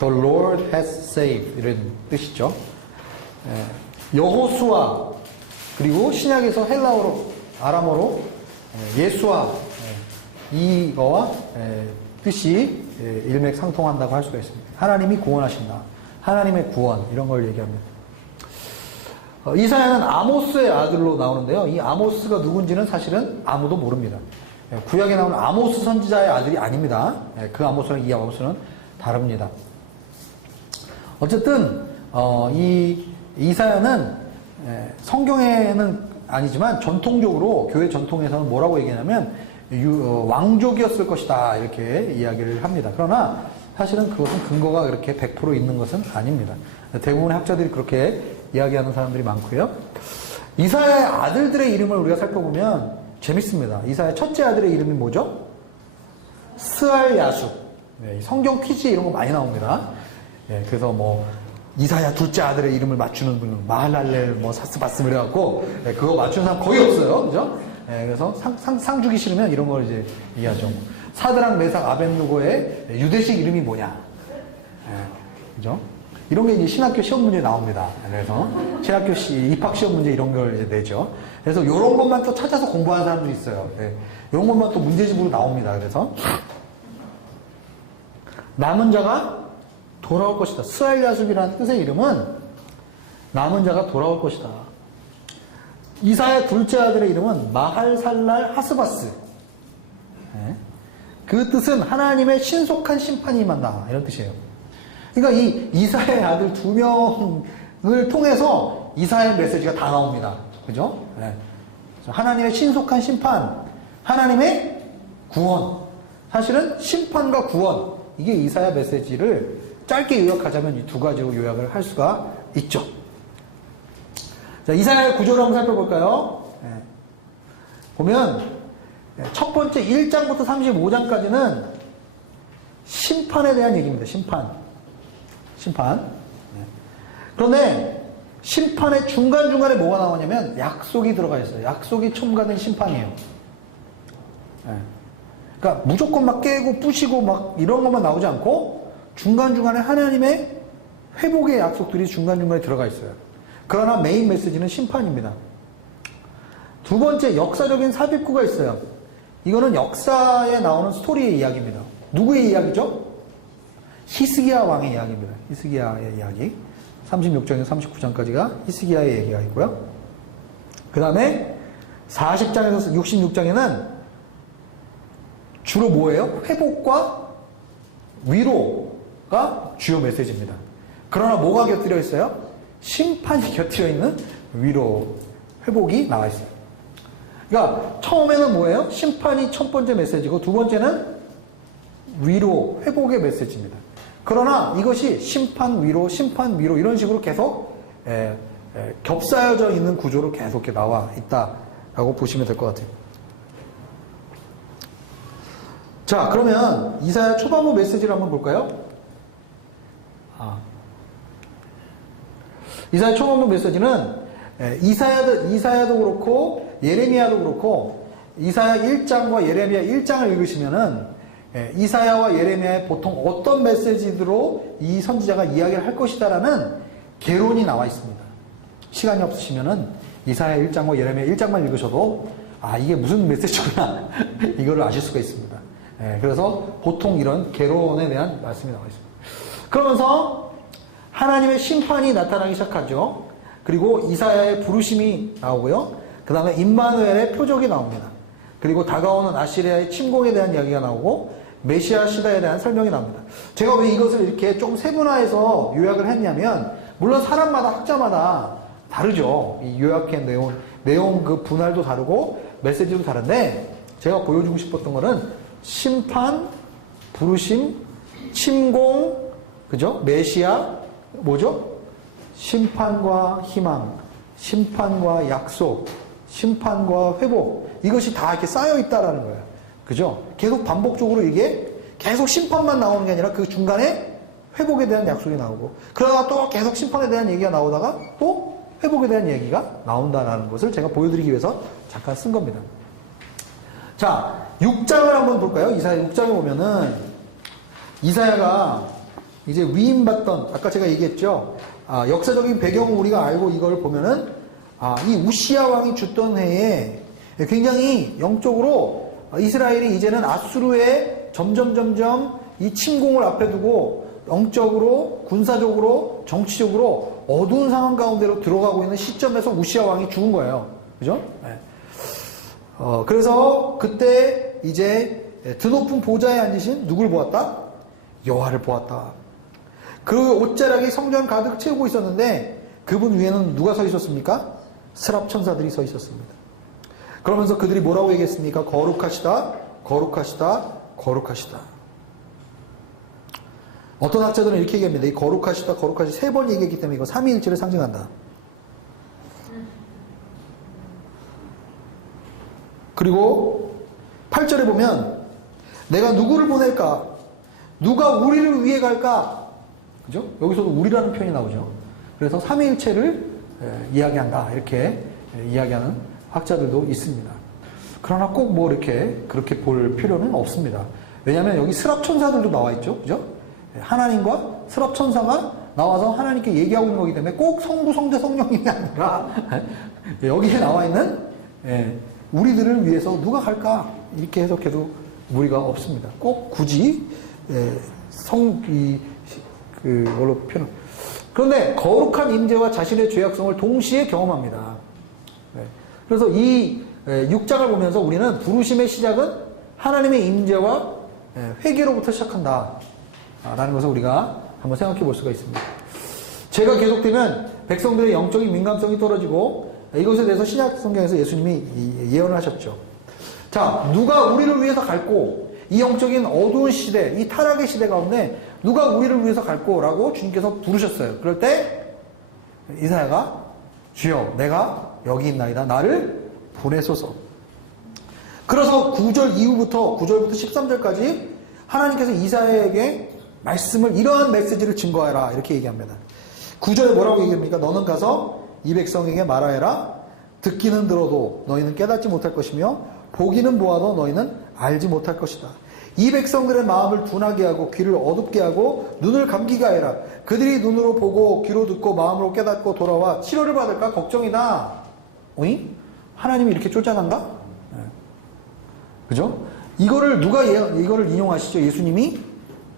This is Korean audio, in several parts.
The Lord has saved 이런 뜻이죠. 여호수아 그리고 신약에서 헬라어로 아람어로 예수아 이거와 뜻이 일맥상통한다고 할 수가 있습니다. 하나님이 구원하신다. 하나님의 구원 이런 걸 얘기합니다. 이사야는 아모스의 아들로 나오는데요. 이 아모스가 누군지는 사실은 아무도 모릅니다. 구약에 나오는 아모스 선지자의 아들이 아닙니다. 그 아모스랑 이 아모스는 다릅니다. 어쨌든 이 이사야는 성경에는 아니지만 전통적으로 교회 전통에서는 뭐라고 얘기하냐면 왕족이었을 것이다 이렇게 이야기를 합니다. 그러나 사실은 그것은 근거가 그렇게 100% 있는 것은 아닙니다. 대부분의 학자들이 그렇게 이야기하는 사람들이 많고요. 이사야의 아들들의 이름을 우리가 살펴보면 재밌습니다. 이사야 첫째 아들의 이름이 뭐죠? 스알야수. 성경 퀴즈 이런 거 많이 나옵니다. 그래서 뭐 이사야 둘째 아들의 이름을 맞추는 분은 마할랄렐 뭐 사스바스 이래갖고 그거 맞추는 사람 거의 없어요. 그죠? 그래서 상 주기 싫으면 이런 걸 이제 얘기하죠. 사드락 메삭 아벳느고의 유대식 이름이 뭐냐? 그죠? 이런 게 이제 신학교 시험 문제에 나옵니다. 그래서 신학교 입학 시험 문제 이런 걸 이제 내죠. 그래서 이런 것만 또 찾아서 공부하는 사람들이 있어요. 이런 것만 또 문제집으로 나옵니다. 그래서 남은 자가 돌아올 것이다. 스알야숲이라는 뜻의 이름은 남은 자가 돌아올 것이다. 이사야 둘째 아들의 이름은 마할살랄 하스바스. 그 뜻은 하나님의 신속한 심판이 임한다. 이런 뜻이에요. 그러니까 이 이사야의 아들 두 명을 통해서 이사야의 메시지가 다 나옵니다. 그죠? 하나님의 신속한 심판, 하나님의 구원. 사실은 심판과 구원. 이게 이사야 메시지를 짧게 요약하자면 이 두 가지로 요약을 할 수가 있죠. 자, 이사야의 구조를 한번 살펴볼까요? 보면 첫 번째 1장부터 35장까지는 심판에 대한 얘기입니다. 심판. 그런데 심판의 중간중간에 뭐가 나오냐면 약속이 들어가 있어요. 약속이 첨가된 심판이에요. 그러니까 무조건 막 깨고 부시고 막 이런 것만 나오지 않고 중간중간에 하나님의 회복의 약속들이 중간중간에 들어가 있어요. 그러나 메인 메시지는 심판입니다. 두 번째 역사적인 삽입구가 있어요. 이거는 역사에 나오는 스토리의 이야기입니다. 누구의 이야기죠? 히스기야 왕의 이야기입니다. 히스기야의 이야기. 36장에서 39장까지가 히스기야의 얘기가 있고요. 그 다음에 40장에서 66장에는 주로 뭐예요? 회복과 위로가 주요 메시지입니다. 그러나 뭐가 곁들여 있어요? 심판이 곁들여 있는 위로, 회복이 나와 있어요. 그러니까 처음에는 뭐예요? 심판이 첫 번째 메시지고 두 번째는 위로, 회복의 메시지입니다. 그러나 이것이 심판, 위로 이런 식으로 계속 겹싸여져 있는 구조로 계속 이렇게 나와 있다라고 보시면 될 것 같아요. 자, 그러면 이사야 초반부 메시지를 한번 볼까요? 이사야 초반부 메시지는 이사야도 그렇고 예레미야도 그렇고 이사야 1장과 예레미야 1장을 읽으시면은 이사야와 예레미야의 보통 어떤 메시지로 이 선지자가 이야기를 할 것이다라는 개론이 나와 있습니다. 시간이 없으시면은 이사야 1장과 예레미야 1장만 읽으셔도 이게 무슨 메시지구나 이거를 아실 수가 있습니다. 그래서 보통 이런 개론에 대한 말씀이 나와 있습니다. 그러면서 하나님의 심판이 나타나기 시작하죠. 그리고 이사야의 부르심이 나오고요. 그 다음에 임마누엘의 표적이 나옵니다. 그리고 다가오는 아시리아의 침공에 대한 이야기가 나오고 메시아 시대에 대한 설명이 나옵니다. 제가 왜 이것을 이렇게 조금 세분화해서 요약을 했냐면 물론 사람마다 학자마다 다르죠. 이 요약한 내용 그 분할도 다르고 메시지도 다른데 제가 보여주고 싶었던 거는 심판, 부르심, 침공, 그죠? 메시아, 뭐죠? 심판과 희망, 심판과 약속, 심판과 회복, 이것이 다 이렇게 쌓여 있다라는 거예요. 그죠? 계속 반복적으로 이게 계속 심판만 나오는 게 아니라 그 중간에 회복에 대한 약속이 나오고, 그러다가 또 계속 심판에 대한 얘기가 나오다가 또 회복에 대한 얘기가 나온다라는 것을 제가 보여드리기 위해서 잠깐 쓴 겁니다. 자, 6장을 한번 볼까요? 이사야 6장에 보면은 이사야가 이제 위임받던, 아까 제가 얘기했죠. 역사적인 배경을 우리가 알고 이걸 보면은, 이 우시야 왕이 죽던 해에 굉장히 영적으로 이스라엘이 이제는 아수르의 점점 이 침공을 앞에 두고 영적으로, 군사적으로, 정치적으로 어두운 상황 가운데로 들어가고 있는 시점에서 우시야 왕이 죽은 거예요. 그죠? 네. 그래서 그때 이제 드높은 보좌에 앉으신 누굴 보았다? 여호와를 보았다. 그 옷자락이 성전 가득 채우고 있었는데 그분 위에는 누가 서 있었습니까? 스랍 천사들이 서 있었습니다. 그러면서 그들이 뭐라고 얘기했습니까? 거룩하시다, 거룩하시다, 거룩하시다. 어떤 학자들은 이렇게 얘기합니다. 이 거룩하시다, 거룩하시다 세 번 얘기했기 때문에 이거 삼위일체를 상징한다. 그리고 8절에 보면 내가 누구를 보낼까? 누가 우리를 위해 갈까? 그죠? 여기서도 우리라는 표현이 나오죠. 그래서 삼위일체를 이야기한다. 이렇게 이야기하는 학자들도 있습니다. 그러나 꼭 뭐 이렇게 그렇게 볼 필요는 없습니다. 왜냐하면 여기 스랍 천사들도 나와 있죠. 그죠? 하나님과 스랍 천사가 나와서 하나님께 얘기하고 있는 거기 때문에 꼭 성부, 성자, 성령이 아니라 여기에 나와 있는 우리들을 위해서 누가 갈까? 이렇게 해석해도 무리가 없습니다. 꼭 굳이 그걸로 표현. 그런데 거룩한 임재와 자신의 죄악성을 동시에 경험합니다. 그래서 이 6장을 보면서 우리는 부르심의 시작은 하나님의 임재와 회개로부터 시작한다 라는 것을 우리가 한번 생각해 볼 수가 있습니다. 죄가 계속되면 백성들의 영적인 민감성이 떨어지고 이것에 대해서 신약 성경에서 예수님이 예언을 하셨죠. 자, 누가 우리를 위해서 갈고, 이 영적인 어두운 시대, 이 타락의 시대 가운데 누가 우리를 위해서 갈고 라고 주님께서 부르셨어요. 그럴 때 이사야가 주여 내가 여기 있나이다. 나를 보내소서. 그래서 9절 이후부터 9절부터 13절까지 하나님께서 이사야에게 말씀을, 이러한 메시지를 증거하라 이렇게 얘기합니다. 9절에 뭐라고 얘기합니까? 너는 가서 이 백성에게 말하여라. 듣기는 들어도 너희는 깨닫지 못할 것이며 보기는 보아도 너희는 알지 못할 것이다. 이 백성들의 마음을 둔하게 하고 귀를 어둡게 하고 눈을 감기게 하여라. 그들이 눈으로 보고 귀로 듣고 마음으로 깨닫고 돌아와 치료를 받을까 걱정이다. 오잉? 하나님이 이렇게 쫓아간다? 네. 그죠? 이거를 누가 이거를 인용하시죠? 예수님이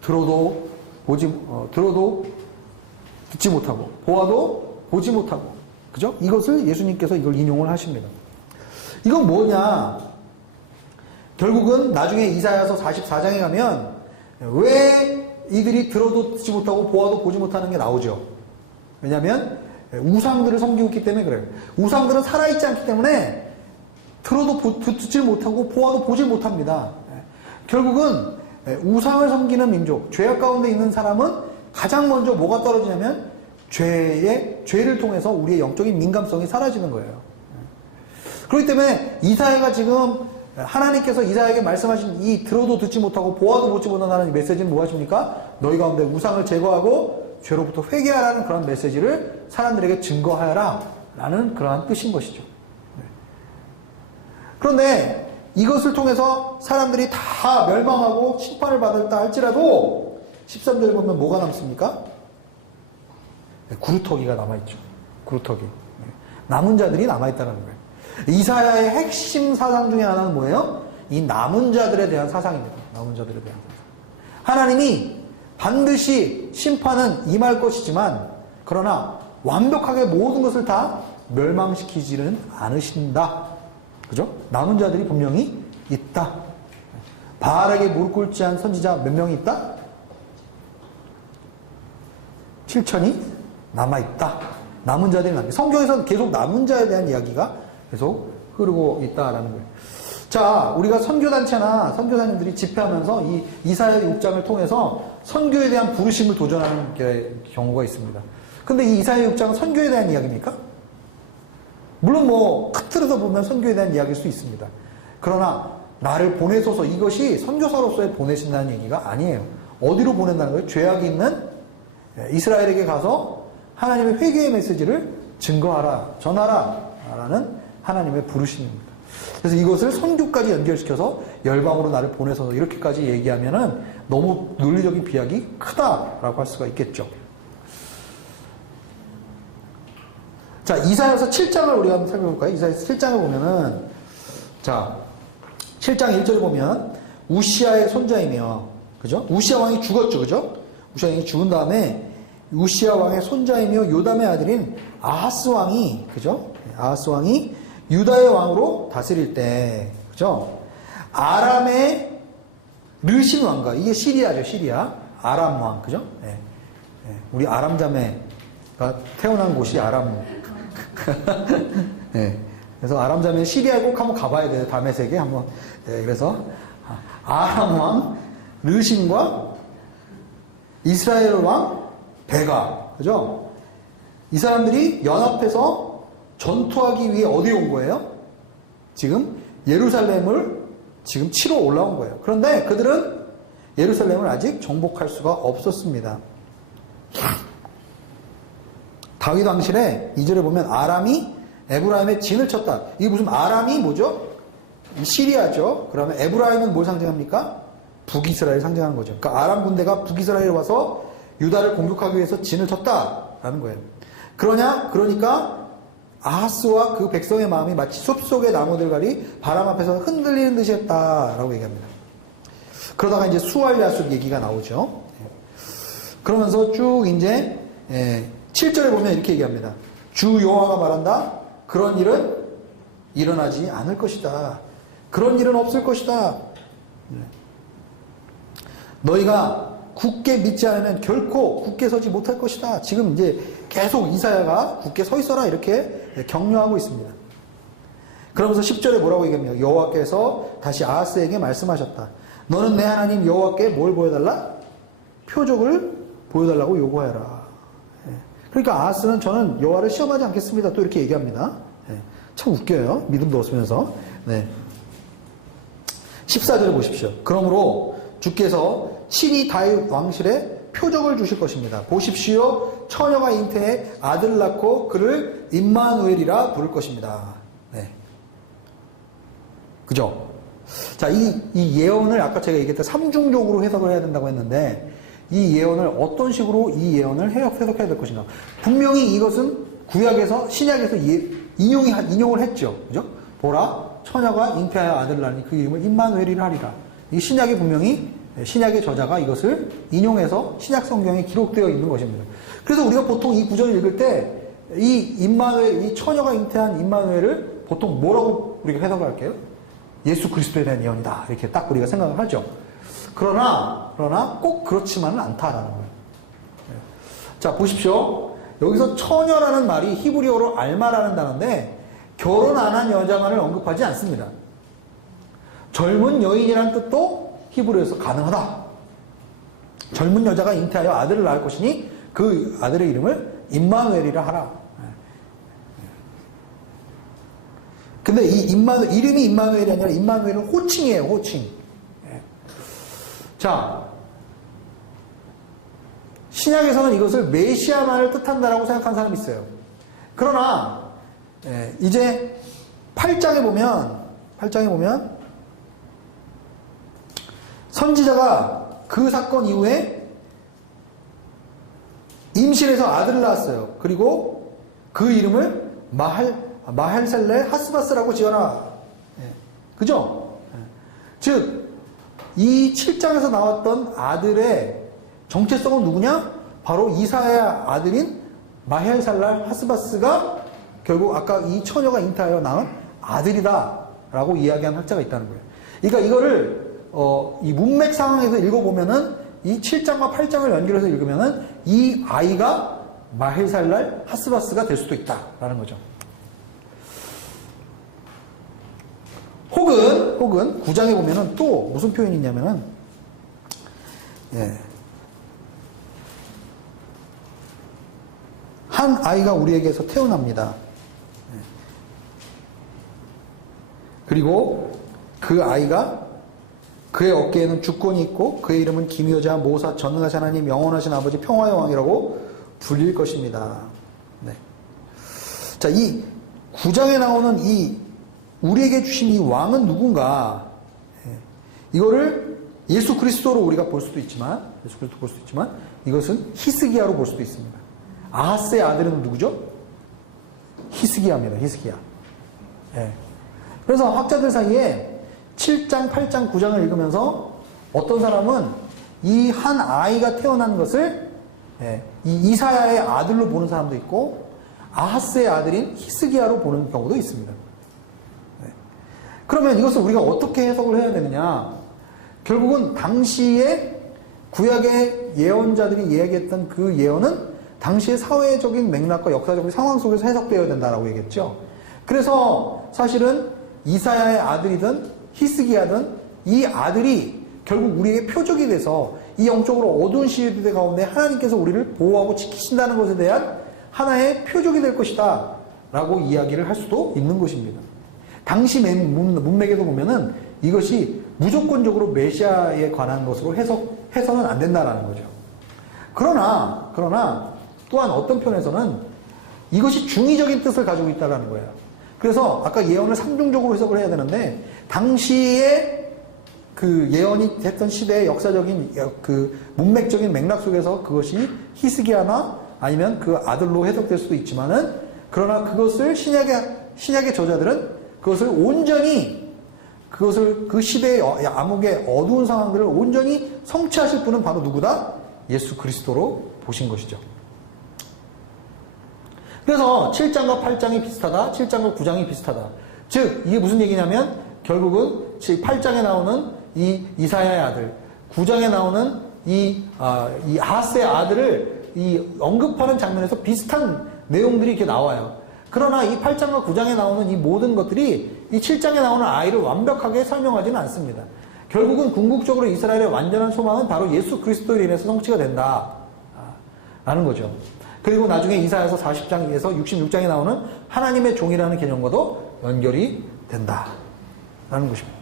들어도 들어도 듣지 못하고 보아도 보지 못하고, 그죠? 이것을 예수님께서 이걸 인용을 하십니다. 이건 뭐냐? 결국은 나중에 이사야서 44장에 가면 왜 이들이 들어도 듣지 못하고 보아도 보지 못하는 게 나오죠. 왜냐하면 우상들을 섬기고 있기 때문에 그래요. 우상들은 살아있지 않기 때문에 들어도 듣지 못하고 보아도 보지 못합니다. 결국은 우상을 섬기는 민족, 죄악 가운데 있는 사람은 가장 먼저 뭐가 떨어지냐면 죄를 통해서 우리의 영적인 민감성이 사라지는 거예요. 그렇기 때문에 이사야가 지금 하나님께서 이사야에게 말씀하신 이 들어도 듣지 못하고 보아도 보지 못하는 메시지는 무엇입니까? 너희 가운데 우상을 제거하고 죄로부터 회개하라는 그런 메시지를 사람들에게 증거하여라 라는 그러한 뜻인 것이죠. 그런데 이것을 통해서 사람들이 다 멸망하고 심판을 받았다 할지라도 13절에 보면 뭐가 남습니까? 구루터기가 남아있죠. 구루터기. 남은 자들이 남아있다는 거예요. 이사야의 핵심 사상 중에 하나는 뭐예요? 이 남은 자들에 대한 사상입니다. 남은 자들에 대한 사상. 하나님이 반드시 심판은 임할 것이지만 그러나 완벽하게 모든 것을 다 멸망시키지는 않으신다. 그죠? 남은 자들이 분명히 있다. 바알에게 무릎 꿇지 않은 선지자 몇 명이 있다? 7천이 남아있다. 남은 자들이 남아있다. 성경에서는 계속 남은 자에 대한 이야기가 계속 흐르고 있다라는 거예요. 자, 우리가 선교단체나 선교사님들이 집회하면서 이 이사야 6장을 통해서 선교에 대한 부르심을 도전하는 경우가 있습니다. 근데 이 이사야 6장은 선교에 대한 이야기입니까? 물론 뭐 큰 틀에서 보면 선교에 대한 이야기일 수 있습니다. 그러나 나를 보내소서, 이것이 선교사로서의 보내신다는 얘기가 아니에요. 어디로 보낸다는 거예요? 죄악이 있는 이스라엘에게 가서 하나님의 회개의 메시지를 증거하라, 전하라 라는 하나님의 부르심입니다. 그래서 이것을 선교까지 연결시켜서 열방으로 나를 보내서 이렇게까지 얘기하면은 너무 논리적인 비약이 크다라고 할 수가 있겠죠. 자, 이사야서 7장을 우리가 한번 살펴볼까요? 이사야서 7장을 보면은, 자, 7장 1절을 보면, 우시아의 손자이며, 그죠? 우시아 왕이 죽었죠, 그죠? 우시아 왕이 죽은 다음에, 우시아 왕의 손자이며 요담의 아들인 아하스 왕이, 그죠? 아하스 왕이 유다의 왕으로 다스릴 때, 그죠? 아람의 르신 왕과, 이게 시리아죠, 시리아. 아람 왕, 그죠? 예. 예. 우리 아람 자매가 태어난 곳이 아람. 예. 그래서 아람 자매 시리아에 꼭 한번 가봐야 돼요. 다메섹에 한번. 예. 그래서 아람 왕 르신과 이스라엘 왕 베가, 그죠? 이 사람들이 연합해서 전투하기 위해 어디에 온 거예요? 지금 예루살렘을 지금 치러 올라온 거예요. 그런데 그들은 예루살렘을 아직 정복할 수가 없었습니다. 다윗 왕실에 2절에 보면 아람이 에브라임의 진을 쳤다. 이게 무슨 아람이 뭐죠? 시리아죠. 그러면 에브라임은 뭘 상징합니까? 북이스라엘을 상징하는 거죠. 그러니까 아람 군대가 북이스라엘에 와서 유다를 공격하기 위해서 진을 쳤다라는 거예요. 그러니까 아하스와 그 백성의 마음이 마치 숲속의 나무들과리 바람 앞에서 흔들리는 듯이 했다라고 얘기합니다. 그러다가 이제 수알야숫 얘기가 나오죠. 그러면서 쭉 이제 7절에 보면 이렇게 얘기합니다. 주 여호와가 말한다. 그런 일은 일어나지 않을 것이다. 그런 일은 없을 것이다. 너희가 굳게 믿지 않으면 결코 굳게 서지 못할 것이다. 지금 이제 계속 이사야가 굳게 서 있어라 이렇게 격려하고 있습니다. 그러면서 10절에 뭐라고 얘기합니까? 여호와께서 다시 아하스에게 말씀하셨다. 너는 내 하나님 여호와께 뭘 보여달라? 표적을 보여달라고 요구하여라. 그러니까 아하스는 저는 여호와를 시험하지 않겠습니다. 또 이렇게 얘기합니다. 참 웃겨요. 믿음도 없으면서. 14절에 보십시오. 그러므로 주께서 친히 다윗 왕실에 표적을 주실 것입니다. 보십시오. 처녀가 잉태해 아들을 낳고 그를 임마누엘이라 부를 것입니다. 그죠? 자, 이 예언을 아까 제가 얘기했던 삼중적으로 해석을 해야 된다고 했는데 이 예언을 어떤 식으로 이 예언을 해석해야 될 것인가? 분명히 이것은 구약에서 신약에서 인용을 했죠. 그죠? 보라, 처녀가 잉태하여 아들을 낳으니 그 이름을 임마누엘이라 하리라. 이 신약에 분명히 신약의 저자가 이것을 인용해서 신약 성경에 기록되어 있는 것입니다. 그래서 우리가 보통 이 구절을 읽을 때 이 임마누엘, 이 처녀가 잉태한 임마누엘을 보통 뭐라고 우리가 해석을 할게요? 예수 그리스도에 대한 예언이다. 이렇게 딱 우리가 생각을 하죠. 그러나 꼭 그렇지만은 않다라는 거예요. 자, 보십시오. 여기서 처녀라는 말이 히브리어로 알마라는 단어인데 결혼 안 한 여자만을 언급하지 않습니다. 젊은 여인이라는 뜻도 히브리어에서 가능하다. 젊은 여자가 잉태하여 아들을 낳을 것이니 그 아들의 이름을 임마누엘이라 하라. 근데 이 이름이 임마누엘이 아니라 임마누엘은 호칭이에요, 호칭. 자, 신약에서는 이것을 메시아만을 뜻한다라고 생각하는 사람이 있어요. 그러나 이제 8장에 보면 선지자가 그 사건 이후에 임신해서 아들을 낳았어요. 그리고 그 이름을 마헬셀레 하스바스라고 지어라. 그죠? 즉, 이 7장에서 나왔던 아들의 정체성은 누구냐? 바로 이사야 아들인 마헬살랄 하스바스가 결국 아까 이 처녀가 잉태하여 낳은 아들이다라고 이야기한 학자가 있다는 거예요. 그러니까 이거를 이 문맥 상황에서 읽어보면은 이 7장과 8장을 연결해서 읽으면은 이 아이가 마헬살랄 하스바스가 될 수도 있다라는 거죠. 혹은 9장에 보면은 또 무슨 표현이 있냐면은 한 아이가 우리에게서 태어납니다. 그리고 그 아이가 그의 어깨에는 주권이 있고 그의 이름은 기묘자, 모사, 전능하신 하나님, 영원하신 아버지, 평화의 왕이라고 불릴 것입니다. 자, 이 9장에 나오는 이 우리에게 주신 이 왕은 누군가? 이거를 예수 그리스도로 우리가 볼 수도 있지만, 이것은 히스기야로 볼 수도 있습니다. 아하스의 아들은 누구죠? 히스기야입니다. 히스기야. 그래서 학자들 사이에 7장, 8장, 9장을 읽으면서 어떤 사람은 이 한 아이가 태어난 것을 이 이사야의 아들로 보는 사람도 있고 아하스의 아들인 히스기야로 보는 경우도 있습니다. 그러면 이것을 우리가 어떻게 해석을 해야 되느냐? 결국은 당시에 구약의 예언자들이 이야기했던 그 예언은 당시의 사회적인 맥락과 역사적인 상황 속에서 해석되어야 된다라고 얘기했죠. 그래서 사실은 이사야의 아들이든 히스기야든 이 아들이 결국 우리에게 표적이 돼서 이 영적으로 어두운 시대 가운데 하나님께서 우리를 보호하고 지키신다는 것에 대한 하나의 표적이 될 것이다 라고 이야기를 할 수도 있는 것입니다. 당시 문맥에도 보면은 이것이 무조건적으로 메시아에 관한 것으로 해서는 안 된다라는 거죠. 그러나 또한 어떤 편에서는 이것이 중의적인 뜻을 가지고 있다는 거예요. 그래서 아까 예언을 상중적으로 해석을 해야 되는데 당시에 그 예언이 됐던 시대의 역사적인 그 문맥적인 맥락 속에서 그것이 히스기야나 아니면 그 아들로 해석될 수도 있지만은 그러나 그것을 신약의 저자들은 그것을 온전히 그 시대의 암흑의 어두운 상황들을 온전히 성취하실 분은 바로 누구다? 예수 그리스도로 보신 것이죠. 그래서 7장과 8장이 비슷하다, 7장과 9장이 비슷하다. 즉 이게 무슨 얘기냐면 결국은 8장에 나오는 이 이사야의 아들, 9장에 나오는 이 아하스의 아들을 언급하는 장면에서 비슷한 내용들이 이렇게 나와요. 그러나 이 8장과 9장에 나오는 이 모든 것들이 이 7장에 나오는 아이를 완벽하게 설명하지는 않습니다. 결국은 궁극적으로 이스라엘의 완전한 소망은 바로 예수 그리스도로 인해서 성취가 된다 라는 거죠. 그리고 나중에 이사야서 40장에서 66장에 나오는 하나님의 종이라는 개념과도 연결이 된다 라는 것입니다.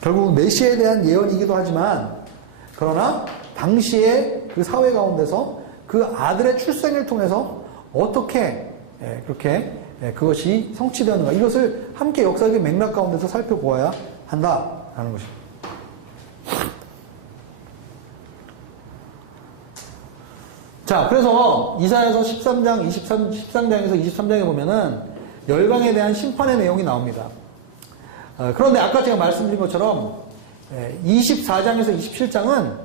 결국 메시아에 대한 예언이기도 하지만 그러나 당시의 그 사회 가운데서 그 아들의 출생을 통해서 어떻게 그렇게 그것이 성취되었는가 이것을 함께 역사적인 맥락 가운데서 살펴보아야 한다라는 것입니다. 자, 그래서 이사야서 13장에서 23장에 보면은 열방에 대한 심판의 내용이 나옵니다. 그런데 아까 제가 말씀드린 것처럼 24장에서 27장은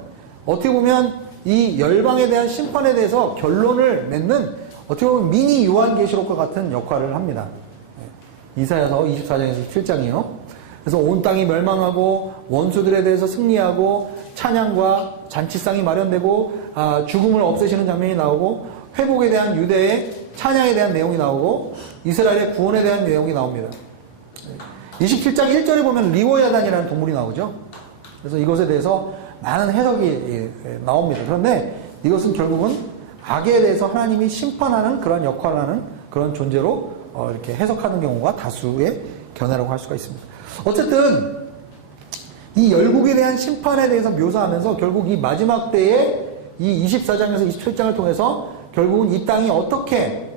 어떻게 보면 이 열방에 대한 심판에 대해서 결론을 맺는 어떻게 보면 미니 요한계시록과 같은 역할을 합니다. 이사야서 24장에서 27장이요. 그래서 온 땅이 멸망하고 원수들에 대해서 승리하고 찬양과 잔치상이 마련되고 죽음을 없애시는 장면이 나오고 회복에 대한 유대의 찬양에 대한 내용이 나오고 이스라엘의 구원에 대한 내용이 나옵니다. 27장 1절에 보면 리워야단이라는 동물이 나오죠. 그래서 이것에 대해서 많은 해석이 나옵니다. 그런데 이것은 결국은 악에 대해서 하나님이 심판하는 그런 역할을 하는 그런 존재로 이렇게 해석하는 경우가 다수의 견해라고 할 수가 있습니다. 어쨌든 이 열국에 대한 심판에 대해서 묘사하면서 결국 이 마지막 때에 이 24장에서 27장을 통해서 결국은 이 땅이 어떻게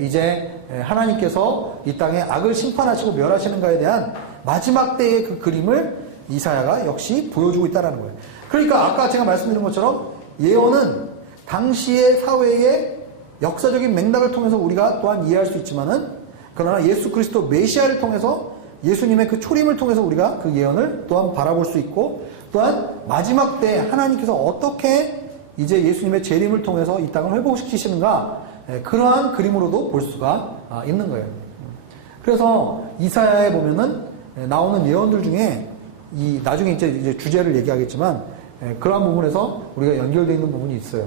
이제 하나님께서 이 땅에 악을 심판하시고 멸하시는가에 대한 마지막 때의 그 그림을 이사야가 역시 보여주고 있다는 거예요. 그러니까 아까 제가 말씀드린 것처럼 예언은 당시의 사회의 역사적인 맥락을 통해서 우리가 또한 이해할 수 있지만은 그러나 예수 그리스도 메시아를 통해서 예수님의 그 초림을 통해서 우리가 그 예언을 또한 바라볼 수 있고 또한 마지막 때 하나님께서 어떻게 이제 예수님의 재림을 통해서 이 땅을 회복시키시는가 그러한 그림으로도 볼 수가 있는 거예요. 그래서 이사야에 보면은 나오는 예언들 중에 이 나중에 이제 주제를 얘기하겠지만 그러한 부분에서 우리가 연결되어 있는 부분이 있어요.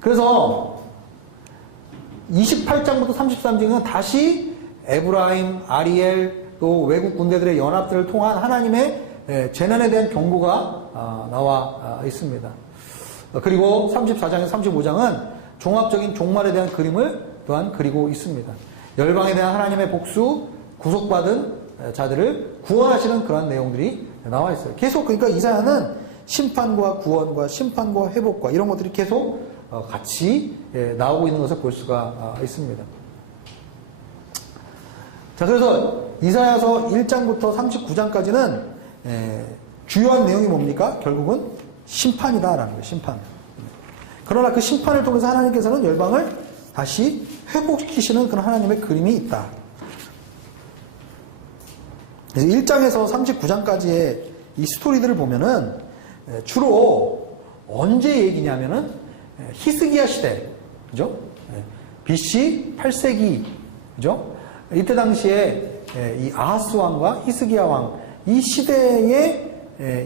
그래서 28장부터 33장은 다시 에브라임, 아리엘 또 외국 군대들의 연합들을 통한 하나님의 재난에 대한 경고가 나와 있습니다. 그리고 34장에서 35장은 종합적인 종말에 대한 그림을 또한 그리고 있습니다. 열방에 대한 하나님의 복수, 구속받은 자들을 구원하시는 그런 내용들이 나와 있어요. 계속 그러니까 이사야는 심판과 구원과 심판과 회복과 이런 것들이 계속 같이 나오고 있는 것을 볼 수가 있습니다. 자, 그래서 이사야서 1장부터 39장까지는 주요한 내용이 뭡니까? 결국은 심판이다라는 거예요. 심판. 그러나 그 심판을 통해서 하나님께서는 열방을 다시 회복시키시는 그런 하나님의 그림이 있다. 그래서 1장에서 39장까지의 이 스토리들을 보면은 주로 언제 얘기냐면은 히스기야 시대, 그죠? BC 8세기, 그죠? 이때 당시에 이 아하스 왕과 히스기야 왕, 이 시대의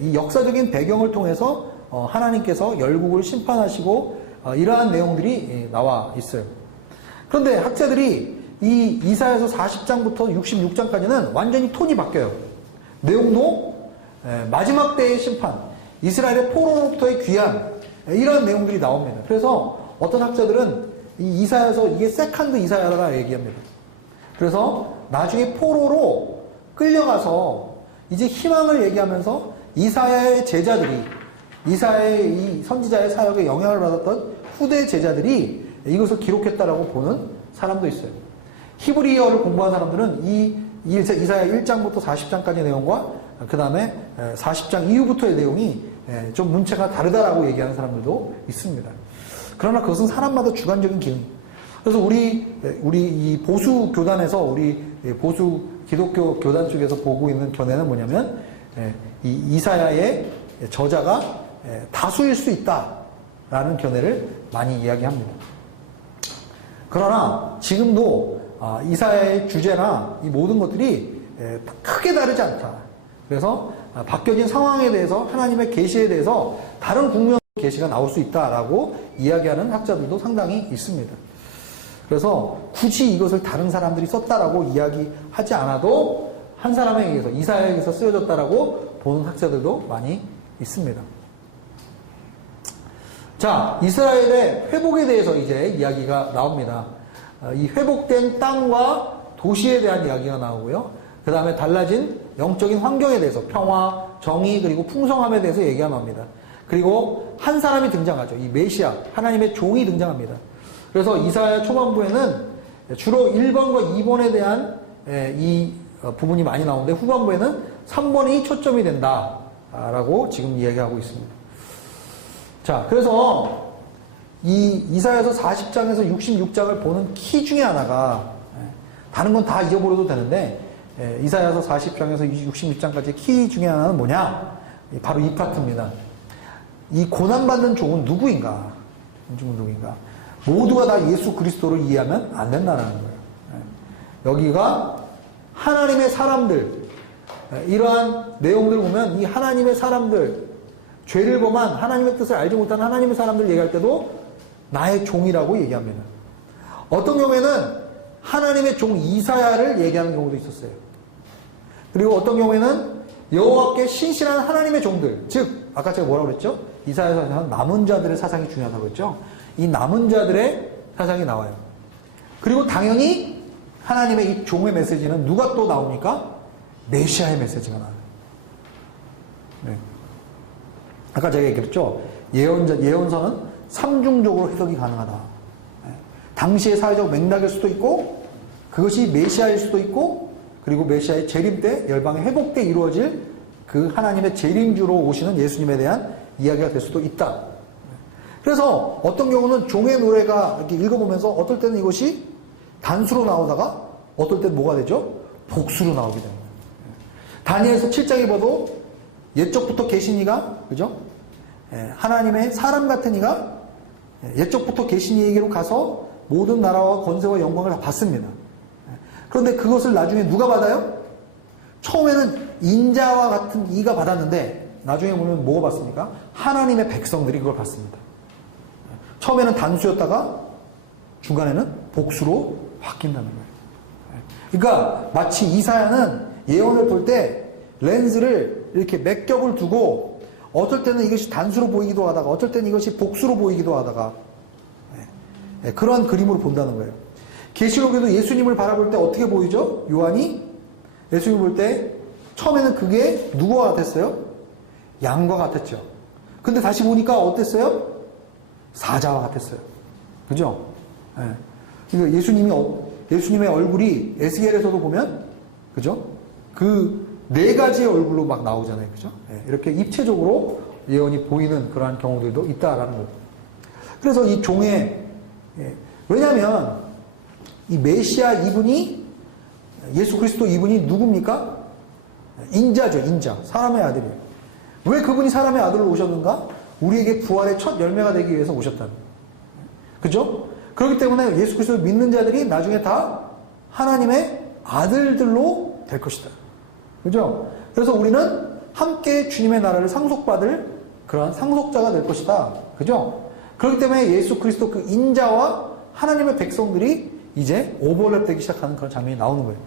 이 역사적인 배경을 통해서 하나님께서 열국을 심판하시고 이러한 내용들이 나와 있어요. 그런데 학자들이 이 이사야서 40장부터 66장까지는 완전히 톤이 바뀌어요. 내용도 마지막 때의 심판, 이스라엘의 포로로부터의 귀환, 이런 내용들이 나옵니다. 그래서 어떤 학자들은 이 이사야서 이게 세컨드 이사야라 얘기합니다. 그래서 나중에 포로로 끌려가서 이제 희망을 얘기하면서 이사야의 제자들이, 이사야의 이 선지자의 사역에 영향을 받았던 후대 제자들이 이것을 기록했다라고 보는 사람도 있어요. 히브리어를 공부한 사람들은 이 이사야 1장부터 40장까지의 내용과 그 다음에 40장 이후부터의 내용이 좀 문체가 다르다라고 얘기하는 사람들도 있습니다. 그러나 그것은 사람마다 주관적인 기능. 그래서 우리 이 보수 교단에서, 우리 보수 기독교 교단 쪽에서 보고 있는 견해는 뭐냐면, 이 이사야의 저자가 다수일 수 있다라는 견해를 많이 이야기합니다. 그러나 지금도 이사야의 주제나 이 모든 것들이 크게 다르지 않다. 그래서 바뀌어진 상황에 대해서, 하나님의 계시에 대해서 다른 국면 계시가 나올 수 있다라고 이야기하는 학자들도 상당히 있습니다. 그래서 굳이 이것을 다른 사람들이 썼다라고 이야기하지 않아도 한 사람에 의해서, 이사야에게서 쓰여졌다라고 보는 학자들도 많이 있습니다. 자, 이스라엘의 회복에 대해서 이제 이야기가 나옵니다. 이 회복된 땅과 도시에 대한 이야기가 나오고요. 그 다음에 달라진 영적인 환경에 대해서, 평화, 정의, 그리고 풍성함에 대해서 얘기가 나옵니다. 그리고 한 사람이 등장하죠. 이 메시아, 하나님의 종이 등장합니다. 그래서 이사야 초반부에는 주로 1번과 2번에 대한 이 부분이 많이 나오는데, 후반부에는 3번이 초점이 된다라고 지금 이야기하고 있습니다. 자, 그래서 이 이사야서 40장에서 66장을 보는 키 중에 하나가, 다른 건 다 잊어버려도 되는데, 이사야서 40장에서 66장까지의 키 중에 하나는 뭐냐? 바로 이 파트입니다. 이 고난받는 종은 누구인가? 누구인가? 모두가 다 예수 그리스도를 이해하면 안 된다는 거예요. 여기가 하나님의 사람들, 이러한 내용들을 보면 이 하나님의 사람들, 죄를 범한, 하나님의 뜻을 알지 못한 하나님의 사람들 얘기할 때도 나의 종이라고 얘기합니다. 어떤 경우에는 하나님의 종 이사야를 얘기하는 경우도 있었어요. 그리고 어떤 경우에는 여호와께 신실한 하나님의 종들, 즉 아까 제가 뭐라고 그랬죠? 이사야서에서는 남은 자들의 사상이 중요하다고 했죠? 이 남은 자들의 사상이 나와요. 그리고 당연히 하나님의 이 종의 메시지는 누가 또 나옵니까? 메시아의 메시지가 나와요. 네. 아까 제가 얘기했죠? 예언서는 삼중적으로 해석이 가능하다. 네. 당시의 사회적 맥락일 수도 있고, 그것이 메시아일 수도 있고, 그리고 메시아의 재림 때, 열방의 회복 때 이루어질 그 하나님의 재림주로 오시는 예수님에 대한 이야기가 될 수도 있다. 그래서 어떤 경우는 종의 노래가 이렇게 읽어보면서 어떨 때는 이것이 단수로 나오다가 어떨 때는 뭐가 되죠? 복수로 나오게 됩니다. 다니엘서 7장에 봐도 옛적부터 계신 이가, 그죠? 하나님의 사람 같은 이가 옛적부터 계신 이에게로 가서 모든 나라와 권세와 영광을 다 받습니다. 그런데 그것을 나중에 누가 받아요? 처음에는 인자와 같은 이가 받았는데 나중에 보면 뭐가 받습니까? 하나님의 백성들이 그걸 받습니다. 처음에는 단수였다가 중간에는 복수로 바뀐다는 거예요. 그러니까 마치 이사야는 예언을 볼 때 렌즈를 이렇게 몇 겹을 두고 어떨 때는 이것이 단수로 보이기도 하다가 어떨 때는 이것이 복수로 보이기도 하다가 그러한 그림으로 본다는 거예요. 계시록에도 예수님을 바라볼 때 어떻게 보이죠? 요한이 예수님을 볼 때 처음에는 그게 누구와 같았어요? 양과 같았죠. 근데 다시 보니까 어땠어요? 사자와 같았어요. 그죠? 그러니까 예수님이 예수님의 얼굴이 에스겔에서도 보면, 그죠? 그 네 가지의 얼굴로 막 나오잖아요. 그죠? 이렇게 입체적으로 예언이 보이는 그러한 경우들도 있다라는 거예요. 그래서 이 종의, 왜냐하면 이 메시아 이분이, 예수 그리스도 이분이 누굽니까? 인자죠, 인자. 사람의 아들이에요. 왜 그분이 사람의 아들로 오셨는가? 우리에게 부활의 첫 열매가 되기 위해서 오셨다는 거예요. 그죠? 그렇기 때문에 예수 그리스도를 믿는 자들이 나중에 다 하나님의 아들들로 될 것이다. 그죠? 그래서 우리는 함께 주님의 나라를 상속받을 그런 상속자가 될 것이다. 그죠? 그렇기 때문에 예수 그리스도 그 인자와 하나님의 백성들이 이제 오버랩되기 시작하는 그런 장면이 나오는 거예요.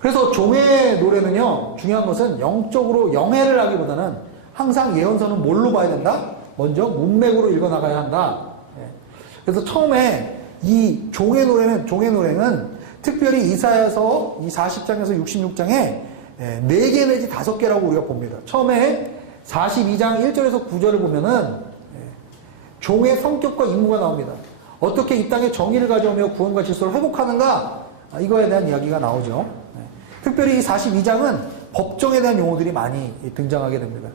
그래서 종의 노래는요, 중요한 것은 영적으로 영해를 하기보다는 항상 예언서는 뭘로 봐야 된다? 먼저 문맥으로 읽어나가야 한다. 그래서 처음에 이 종의 노래는 특별히 이사야서 이 40장에서 66장에 4개 내지 5개라고 우리가 봅니다. 처음에 42장 1절에서 9절을 보면은 종의 성격과 임무가 나옵니다. 어떻게 이 땅에 정의를 가져오며 구원과 질서를 회복하는가? 이거에 대한 이야기가 나오죠. 특별히 이 42장은 법정에 대한 용어들이 많이 등장하게 됩니다.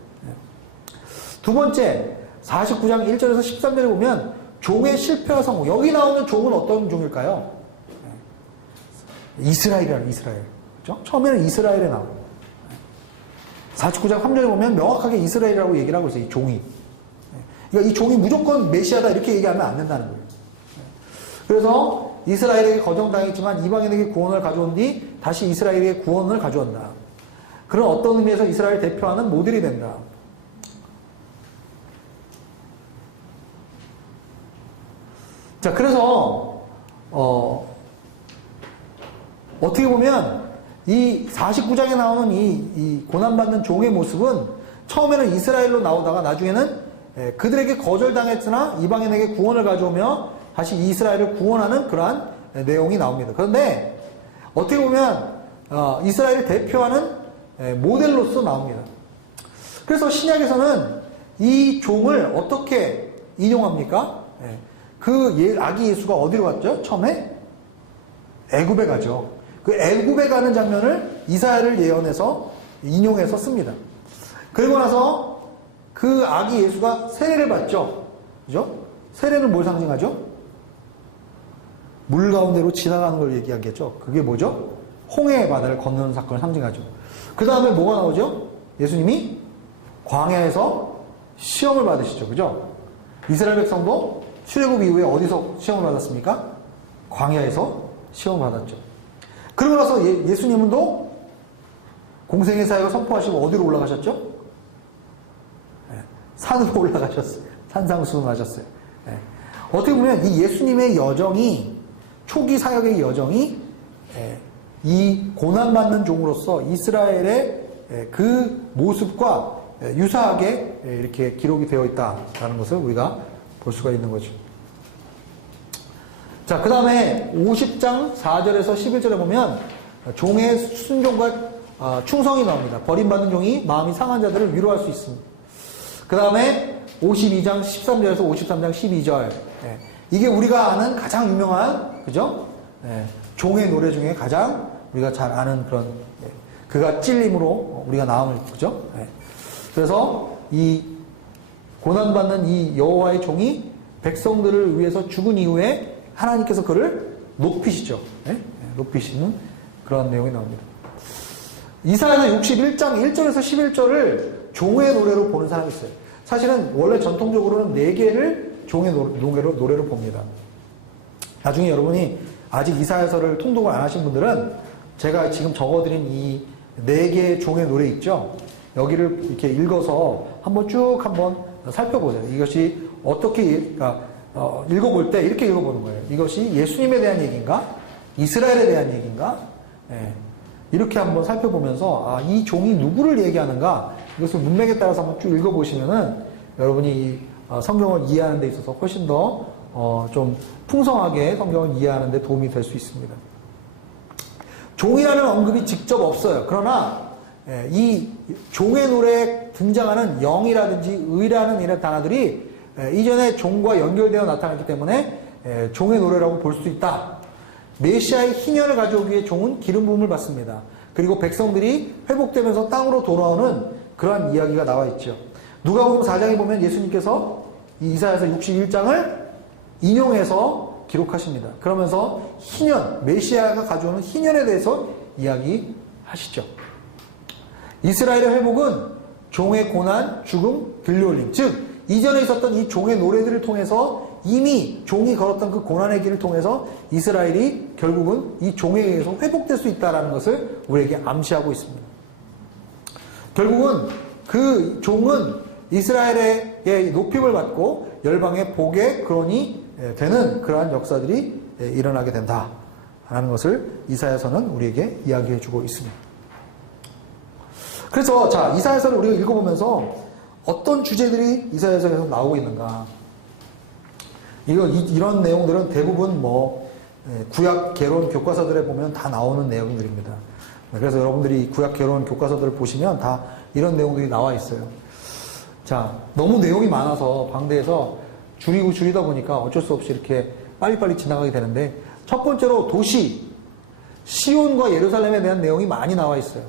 두 번째, 49장 1절에서 13절에 보면 종의 실패와 성공. 여기 나오는 종은 어떤 종일까요? 이스라엘이라는 이스라엘. 그렇죠? 처음에는 이스라엘에 나와요. 49장 3절에 보면 명확하게 이스라엘이라고 얘기를 하고 있어요. 이 종이. 그러니까 이 종이 무조건 메시아다 이렇게 얘기하면 안 된다는 거예요. 그래서 이스라엘에게 거정당했지만 이방인에게 구원을 가져온 뒤 다시 이스라엘에게 구원을 가져온다. 그런 어떤 의미에서 이스라엘을 대표하는 모델이 된다. 자, 그래서 어떻게 보면 이 49장에 나오는 이 고난받는 종의 모습은 처음에는 이스라엘로 나오다가 나중에는 그들에게 거절당했으나 이방인에게 구원을 가져오며 다시 이스라엘을 구원하는 그러한 내용이 나옵니다. 그런데 어떻게 보면 이스라엘을 대표하는 모델로서 나옵니다. 그래서 신약에서는 이 종을 어떻게 인용합니까? 그 아기 예수가 어디로 갔죠? 처음에 애굽에 가죠. 그 애굽에 가는 장면을 이사야를 예언해서 인용해서 씁니다. 그리고 나서 그 아기 예수가 세례를 받죠. 그죠? 세례는 뭘 상징하죠? 물 가운데로 지나가는 걸 얘기하겠죠. 그게 뭐죠? 홍해 바다를 건너는 사건을 상징하죠. 그 다음에 뭐가 나오죠? 예수님이 광야에서 시험을 받으시죠. 그죠? 이스라엘 백성도 출애굽 이후에 어디서 시험을 받았습니까? 광야에서 시험을 받았죠. 그러고 나서 예수님은 또 공생의 사역을 선포하시고 어디로 올라가셨죠? 산으로 올라가셨어요. 산상수훈하셨어요. 어떻게 보면 이 예수님의 여정이, 초기 사역의 여정이 이 고난받는 종으로서 이스라엘의 그 모습과 유사하게 이렇게 기록이 되어 있다라는 것을 우리가 볼 수가 있는 거죠. 자, 그 다음에 50장 4절에서 11절에 보면 종의 순종과 충성이 나옵니다. 버림받는 종이 마음이 상한 자들을 위로할 수 있습니다. 그 다음에 52장 13절에서 53장 12절. 이게 우리가 아는 가장 유명한, 그죠? 종의 노래 중에 가장 우리가 잘 아는 그런, 그가 찔림으로 우리가 나음을, 그죠? 그래서 이 고난받는 이 여호와의 종이 백성들을 위해서 죽은 이후에 하나님께서 그를 높이시죠. 높이시는 그런 내용이 나옵니다. 이사야는 61장 1절에서 11절을 종의 노래로 보는 사람이 있어요. 사실은 원래 전통적으로는 4개를 종의 노래로 봅니다. 나중에 여러분이 아직 이사야서를 통독을 안 하신 분들은 제가 지금 적어드린 이 4개의 종의 노래 있죠? 여기를 이렇게 읽어서 한번 쭉 한번 살펴보세요. 이것이 어떻게, 읽어볼 때 이렇게 읽어보는 거예요. 이것이 예수님에 대한 얘기인가? 이스라엘에 대한 얘기인가? 이렇게 한번 살펴보면서 이 종이 누구를 얘기하는가? 이것을 문맥에 따라서 한번 쭉 읽어보시면은 여러분이 성경을 이해하는 데 있어서 훨씬 더 좀 풍성하게 성경을 이해하는 데 도움이 될 수 있습니다. 종이라는 언급이 직접 없어요. 그러나 이 종의 노래에 등장하는 영이라든지 의라는 이런 단어들이 이전에 종과 연결되어 나타났기 때문에 종의 노래라고 볼 수 있다. 메시아의 희년을 가져오기 위해 종은 기름 부음을 받습니다. 그리고 백성들이 회복되면서 땅으로 돌아오는 그러한 이야기가 나와 있죠. 누가복음 4장에 보면 예수님께서 이 이사야서 61장을 인용해서 기록하십니다. 그러면서 희년, 메시아가 가져오는 희년에 대해서 이야기하시죠. 이스라엘의 회복은 종의 고난, 죽음, 들려올림, 즉 이전에 있었던 이 종의 노래들을 통해서 이미 종이 걸었던 그 고난의 길을 통해서 이스라엘이 결국은 이 종에 의해서 회복될 수 있다는 것을 우리에게 암시하고 있습니다. 결국은 그 종은 이스라엘의 높임을 받고 열방의 복의 근원이 되는 그러한 역사들이 일어나게 된다라는 것을 이사야서는 우리에게 이야기해 주고 있습니다. 그래서 자, 이사야서를 우리가 읽어보면서 어떤 주제들이 이사야서에서 나오고 있는가? 이런 내용들은 대부분 구약 개론 교과서들에 보면 다 나오는 내용들입니다. 그래서 여러분들이 구약 개론 교과서들을 보시면 다 이런 내용들이 나와 있어요. 자, 너무 내용이 많아서 방대해서 줄이다 보니까 어쩔 수 없이 이렇게 빨리빨리 지나가게 되는데, 첫 번째로 도시, 시온과 예루살렘에 대한 내용이 많이 나와 있어요.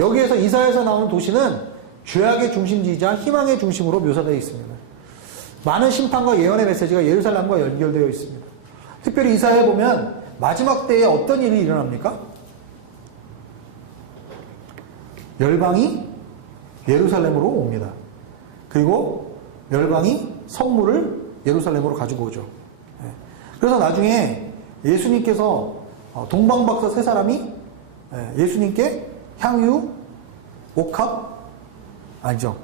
여기에서 이사야에서 나오는 도시는 죄악의 중심지이자 희망의 중심으로 묘사되어 있습니다. 많은 심판과 예언의 메시지가 예루살렘과 연결되어 있습니다. 특별히 이사야에 보면 마지막 때에 어떤 일이 일어납니까? 열방이 예루살렘으로 옵니다. 그리고 열방이 선물을 예루살렘으로 가지고 오죠. 그래서 나중에 예수님께서 동방박사 세 사람이 예수님께 향유, 옥합, 아니죠,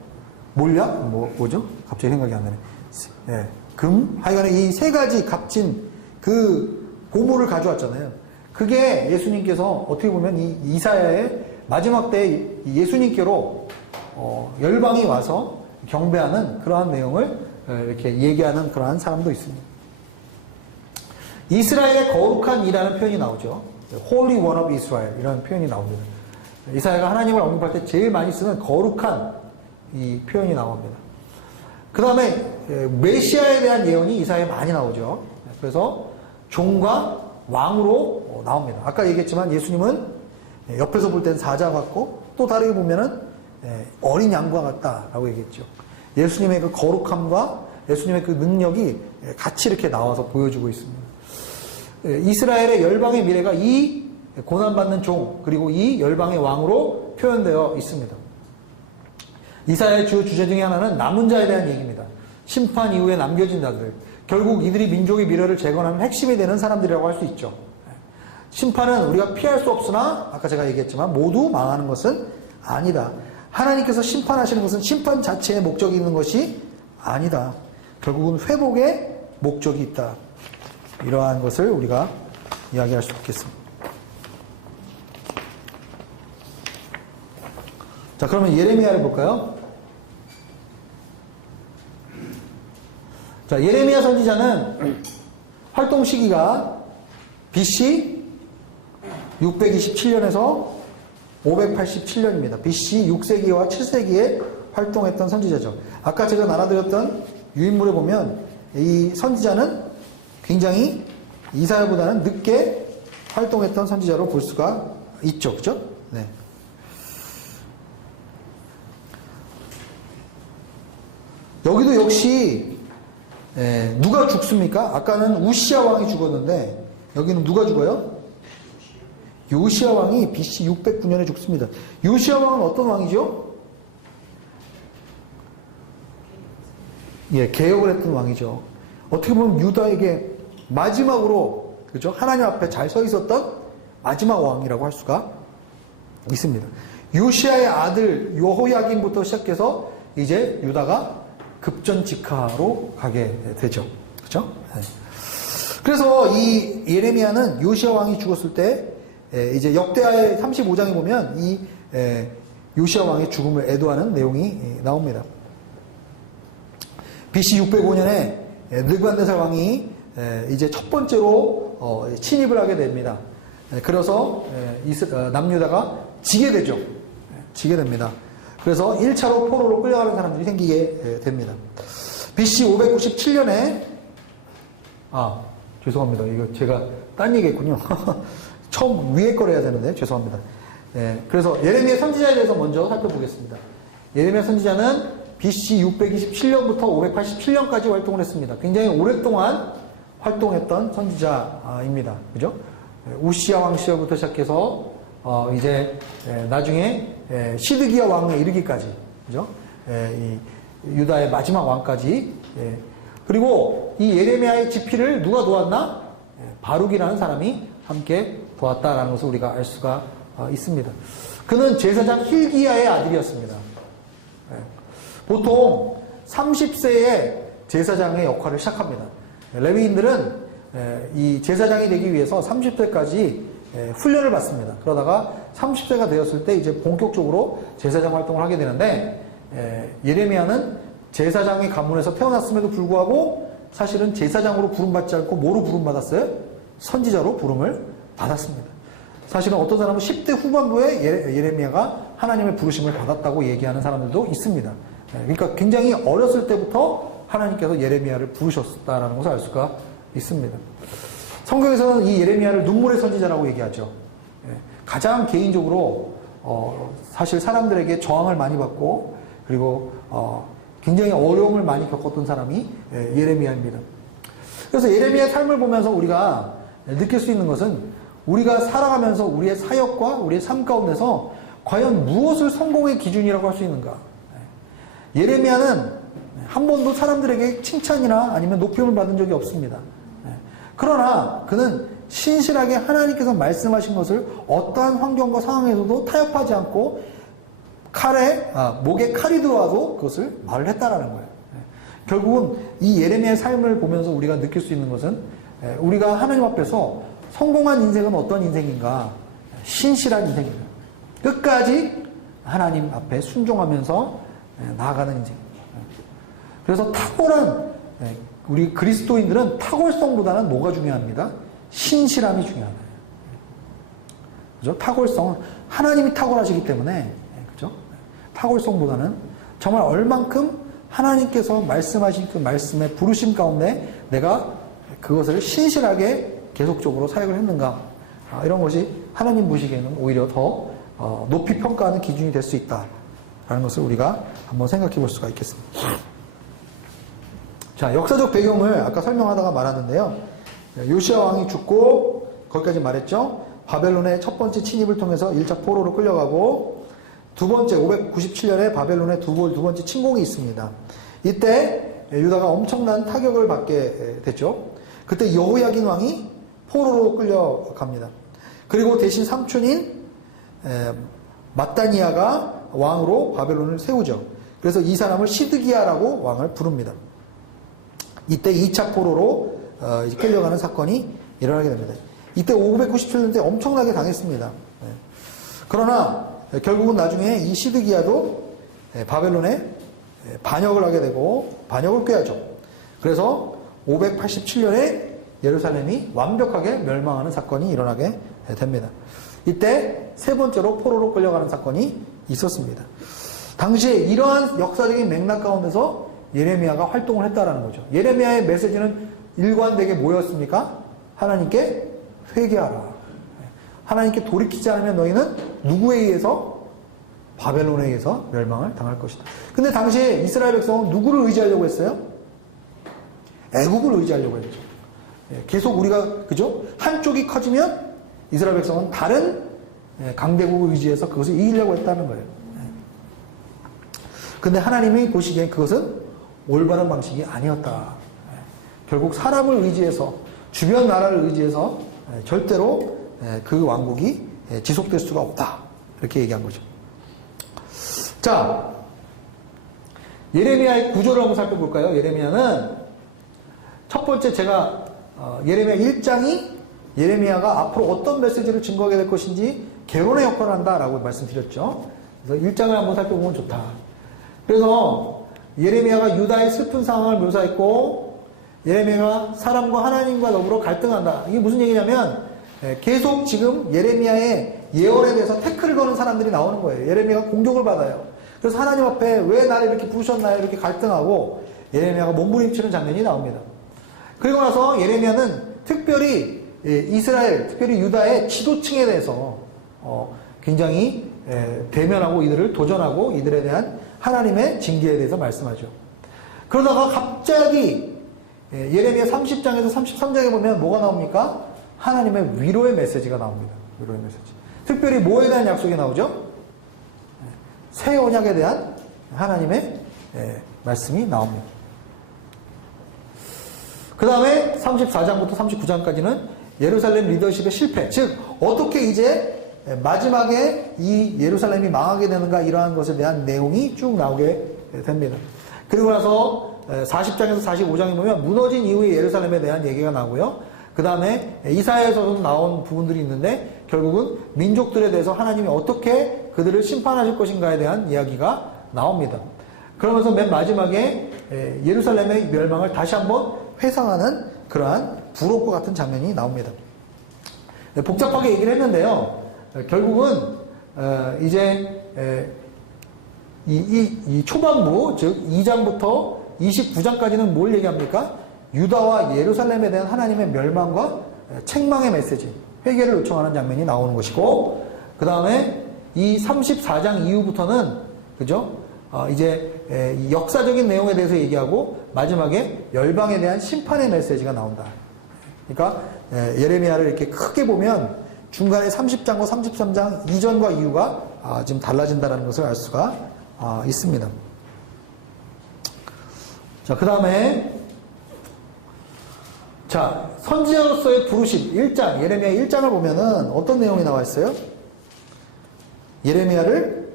몰약, 뭐죠? 갑자기 생각이 안 나네. 금, 하여간에 이 세 가지 값진 그 보물을 가져왔잖아요. 그게 예수님께서 어떻게 보면 이 이사야의 마지막 때 예수님께로 열방이 와서 경배하는 그러한 내용을 이렇게 얘기하는 그러한 사람도 있습니다. 이스라엘의 거룩한 이라는 표현이 나오죠. Holy One of Israel 이라는 표현이 나옵니다. 이사야가 하나님을 언급할 때 제일 많이 쓰는 거룩한 이 표현이 나옵니다. 그 다음에 메시아에 대한 예언이 이사야에 많이 나오죠. 그래서 종과 왕으로 나옵니다. 아까 얘기했지만 예수님은 옆에서 볼 때는 사자 같고 또 다르게 보면은 어린 양과 같다라고 얘기했죠. 예수님의 그 거룩함과 예수님의 그 능력이 같이 이렇게 나와서 보여주고 있습니다. 이스라엘의 열방의 미래가 이 고난받는 종 그리고 이 열방의 왕으로 표현되어 있습니다. 이사야의 주요 주제 중에 하나는 남은 자에 대한 얘기입니다. 심판 이후에 남겨진 자들, 결국 이들이 민족의 미래를 재건하는 핵심이 되는 사람들이라고 할 수 있죠. 심판은 우리가 피할 수 없으나 아까 제가 얘기했지만 모두 망하는 것은 아니다. 하나님께서 심판하시는 것은 심판 자체의 목적이 있는 것이 아니다. 결국은 회복의 목적이 있다. 이러한 것을 우리가 이야기할 수 있겠습니다. 자, 그러면 예레미야를 볼까요? 자, 예레미야 선지자는 활동 시기가 BC 627년에서 587년입니다. BC 6세기와 7세기에 활동했던 선지자죠. 아까 제가 나눠드렸던 유인물에 보면 이 선지자는 굉장히 이사야보다는 늦게 활동했던 선지자로 볼 수가 있죠. 그죠? 네. 여기도 역시 누가 죽습니까? 아까는 우시야 왕이 죽었는데 여기는 누가 죽어요? 요시야 왕이 BC 609년에 죽습니다. 요시야 왕은 어떤 왕이죠? 개혁을 했던 왕이죠. 어떻게 보면 유다에게 마지막으로, 그죠? 하나님 앞에 잘 서 있었던 마지막 왕이라고 할 수가 있습니다. 요시야의 아들 여호야김부터 시작해서 이제 유다가 급전직하로 가게 되죠. 그죠? 네. 그래서 이 예레미야는 요시야 왕이 죽었을 때 이제 역대하의 35장에 보면 이 요시야 왕의 죽음을 애도하는 내용이 나옵니다. BC 605년에 느부갓네살 왕이 이제 첫 번째로 침입을 하게 됩니다. 그래서 남유다가 지게 되죠. 지게 됩니다. 그래서 1차로 포로로 끌려가는 사람들이 생기게 됩니다. BC 597년에 아, 죄송합니다. 이거 제가 딴 얘기했군요. 처음 위에 걸 해야 되는데 죄송합니다. 예, 그래서 예레미야 선지자에 대해서 먼저 살펴보겠습니다. 예레미야 선지자는 BC 627년부터 587년까지 활동을 했습니다. 굉장히 오랫동안 활동했던 선지자입니다. 그죠? 우시야 왕 시절부터 시작해서 이제 나중에 시드기야 왕에 이르기까지, 그죠? 이 유다의 마지막 왕까지. 그리고 이 예레미야의 집필을 누가 도왔나? 바룩이라는 사람이 함께 도왔다라는 것을 우리가 알 수가 있습니다. 그는 제사장 힐기야의 아들이었습니다. 보통 30세에 제사장의 역할을 시작합니다. 레위인들은 이 제사장이 되기 위해서 30세까지 훈련을 받습니다. 그러다가 30세가 되었을 때 이제 본격적으로 제사장 활동을 하게 되는데, 예레미야는 제사장의 가문에서 태어났음에도 불구하고 사실은 제사장으로 부름받지 않고 뭐로 부름받았어요? 선지자로 부름을 받았습니다. 사실은 어떤 사람은 10대 후반부에 예레미야가 하나님의 부르심을 받았다고 얘기하는 사람들도 있습니다. 그러니까 굉장히 어렸을 때부터 하나님께서 예레미야를 부르셨다라는 것을 알 수가 있습니다. 성경에서는 이 예레미야를 눈물의 선지자라고 얘기하죠. 가장 개인적으로 사실 사람들에게 저항을 많이 받고 그리고 굉장히 어려움을 많이 겪었던 사람이 예레미야입니다. 그래서 예레미야의 삶을 보면서 우리가 느낄 수 있는 것은 우리가 살아가면서 우리의 사역과 우리의 삶 가운데서 과연 무엇을 성공의 기준이라고 할 수 있는가? 예레미야는 한 번도 사람들에게 칭찬이나 아니면 높임을 받은 적이 없습니다. 그러나 그는 신실하게 하나님께서 말씀하신 것을 어떠한 환경과 상황에서도 타협하지 않고 목에 칼이 들어와도 그것을 말을 했다라는 거예요. 결국은 이 예레미야의 삶을 보면서 우리가 느낄 수 있는 것은 우리가 하나님 앞에서 성공한 인생은 어떤 인생인가? 신실한 인생입니다. 끝까지 하나님 앞에 순종하면서 나아가는 인생. 그래서 탁월한 우리 그리스도인들은 탁월성보다는 뭐가 중요합니다? 신실함이 중요하다. 그죠? 탁월성은 하나님이 탁월하시기 때문에, 그죠? 탁월성보다는 정말 얼만큼 하나님께서 말씀하신 그 말씀의 부르심 가운데 내가 그것을 신실하게 계속적으로 사역을 했는가. 이런 것이 하나님 보시기에는 오히려 더 높이 평가하는 기준이 될 수 있다라는 것을 우리가 한번 생각해 볼 수가 있겠습니다. 자, 역사적 배경을 아까 설명하다가 말았는데요. 요시야 왕이 죽고 거기까지 말했죠. 바벨론의 첫 번째 침입을 통해서 1차 포로로 끌려가고 두 번째 597년에 바벨론의 두 번째 침공이 있습니다. 이때 유다가 엄청난 타격을 받게 됐죠. 그때 여호야긴 왕이 포로로 끌려갑니다. 그리고 대신 삼촌인 마따니아가 왕으로 바벨론을 세우죠. 그래서 이 사람을 시드기야라고 왕을 부릅니다. 이때 2차 포로로 끌려가는 사건이 일어나게 됩니다. 이때 597년대 엄청나게 당했습니다. 그러나 결국은 나중에 이 시드기야도 바벨론에 반역을 하게 되고 반역을 꾀하죠. 그래서 587년에 예루살렘이 완벽하게 멸망하는 사건이 일어나게 됩니다. 이때 세 번째로 포로로 끌려가는 사건이 있었습니다. 당시에 이러한 역사적인 맥락 가운데서 예레미야가 활동을 했다라는 거죠. 예레미야의 메시지는 일관되게 뭐였습니까? 하나님께 회개하라. 하나님께 돌이키지 않으면 너희는 누구에 의해서? 바벨론에 의해서 멸망을 당할 것이다. 근데 당시에 이스라엘 백성은 누구를 의지하려고 했어요? 애국을 의지하려고 했죠. 계속 우리가, 그죠? 한쪽이 커지면 이스라엘 백성은 다른 강대국을 의지해서 그것을 이기려고 했다는 거예요. 근데 하나님이 보시기엔 그것은 올바른 방식이 아니었다. 결국 사람을 의지해서, 주변 나라를 의지해서 절대로 그 왕국이 지속될 수가 없다. 이렇게 얘기한 거죠. 자, 예레미야의 구조를 한번 살펴볼까요? 예레미야는 첫 번째 제가 예레미야 1장이 예레미야가 앞으로 어떤 메시지를 증거하게 될 것인지 개론의 역할을 한다라고 말씀드렸죠. 그래서 1장을 한번 살펴보면 좋다. 그래서 예레미야가 유다의 슬픈 상황을 묘사했고 예레미야가 사람과 하나님과 더불어 갈등한다. 이게 무슨 얘기냐면 계속 지금 예레미야의 예언에 대해서 태클을 거는 사람들이 나오는 거예요. 예레미야가 공격을 받아요. 그래서 하나님 앞에 왜 나를 이렇게 부르셨나요? 이렇게 갈등하고 예레미야가 몸부림치는 장면이 나옵니다. 그리고 나서 예레미야는 특별히 이스라엘, 특별히 유다의 지도층에 대해서 굉장히 대면하고 이들을 도전하고 이들에 대한 하나님의 징계에 대해서 말씀하죠. 그러다가 갑자기 예레미야 30장에서 33장에 보면 뭐가 나옵니까? 하나님의 위로의 메시지가 나옵니다. 위로의 메시지. 특별히 뭐에 대한 약속이 나오죠? 새 언약에 대한 하나님의 말씀이 나옵니다. 그 다음에 34장부터 39장까지는 예루살렘 리더십의 실패, 즉 어떻게 이제 마지막에 이 예루살렘이 망하게 되는가, 이러한 것에 대한 내용이 쭉 나오게 됩니다. 그리고 나서 40장에서 45장에 보면 무너진 이후의 예루살렘에 대한 얘기가 나오고요. 그 다음에 이사야에서도 나온 부분들이 있는데 결국은 민족들에 대해서 하나님이 어떻게 그들을 심판하실 것인가에 대한 이야기가 나옵니다. 그러면서 맨 마지막에 예루살렘의 멸망을 다시 한번 회상하는 그러한 부록과 같은 장면이 나옵니다. 복잡하게 얘기를 했는데요. 결국은 이제 이 초반부, 즉 2장부터 29장까지는 뭘 얘기합니까? 유다와 예루살렘에 대한 하나님의 멸망과 책망의 메시지, 회개를 요청하는 장면이 나오는 것이고, 그 다음에 이 34장 이후부터는 그죠? 이제 역사적인 내용에 대해서 얘기하고 마지막에 열방에 대한 심판의 메시지가 나온다. 그러니까 예레미야를 이렇게 크게 보면 중간에 30장과 33장 이전과 이후가 지금 달라진다는 것을 알 수가 있습니다. 자, 그 다음에 자, 선지자로서의 부르심 1장, 예레미야 1장을 보면은 어떤 내용이 나와 있어요? 예레미야를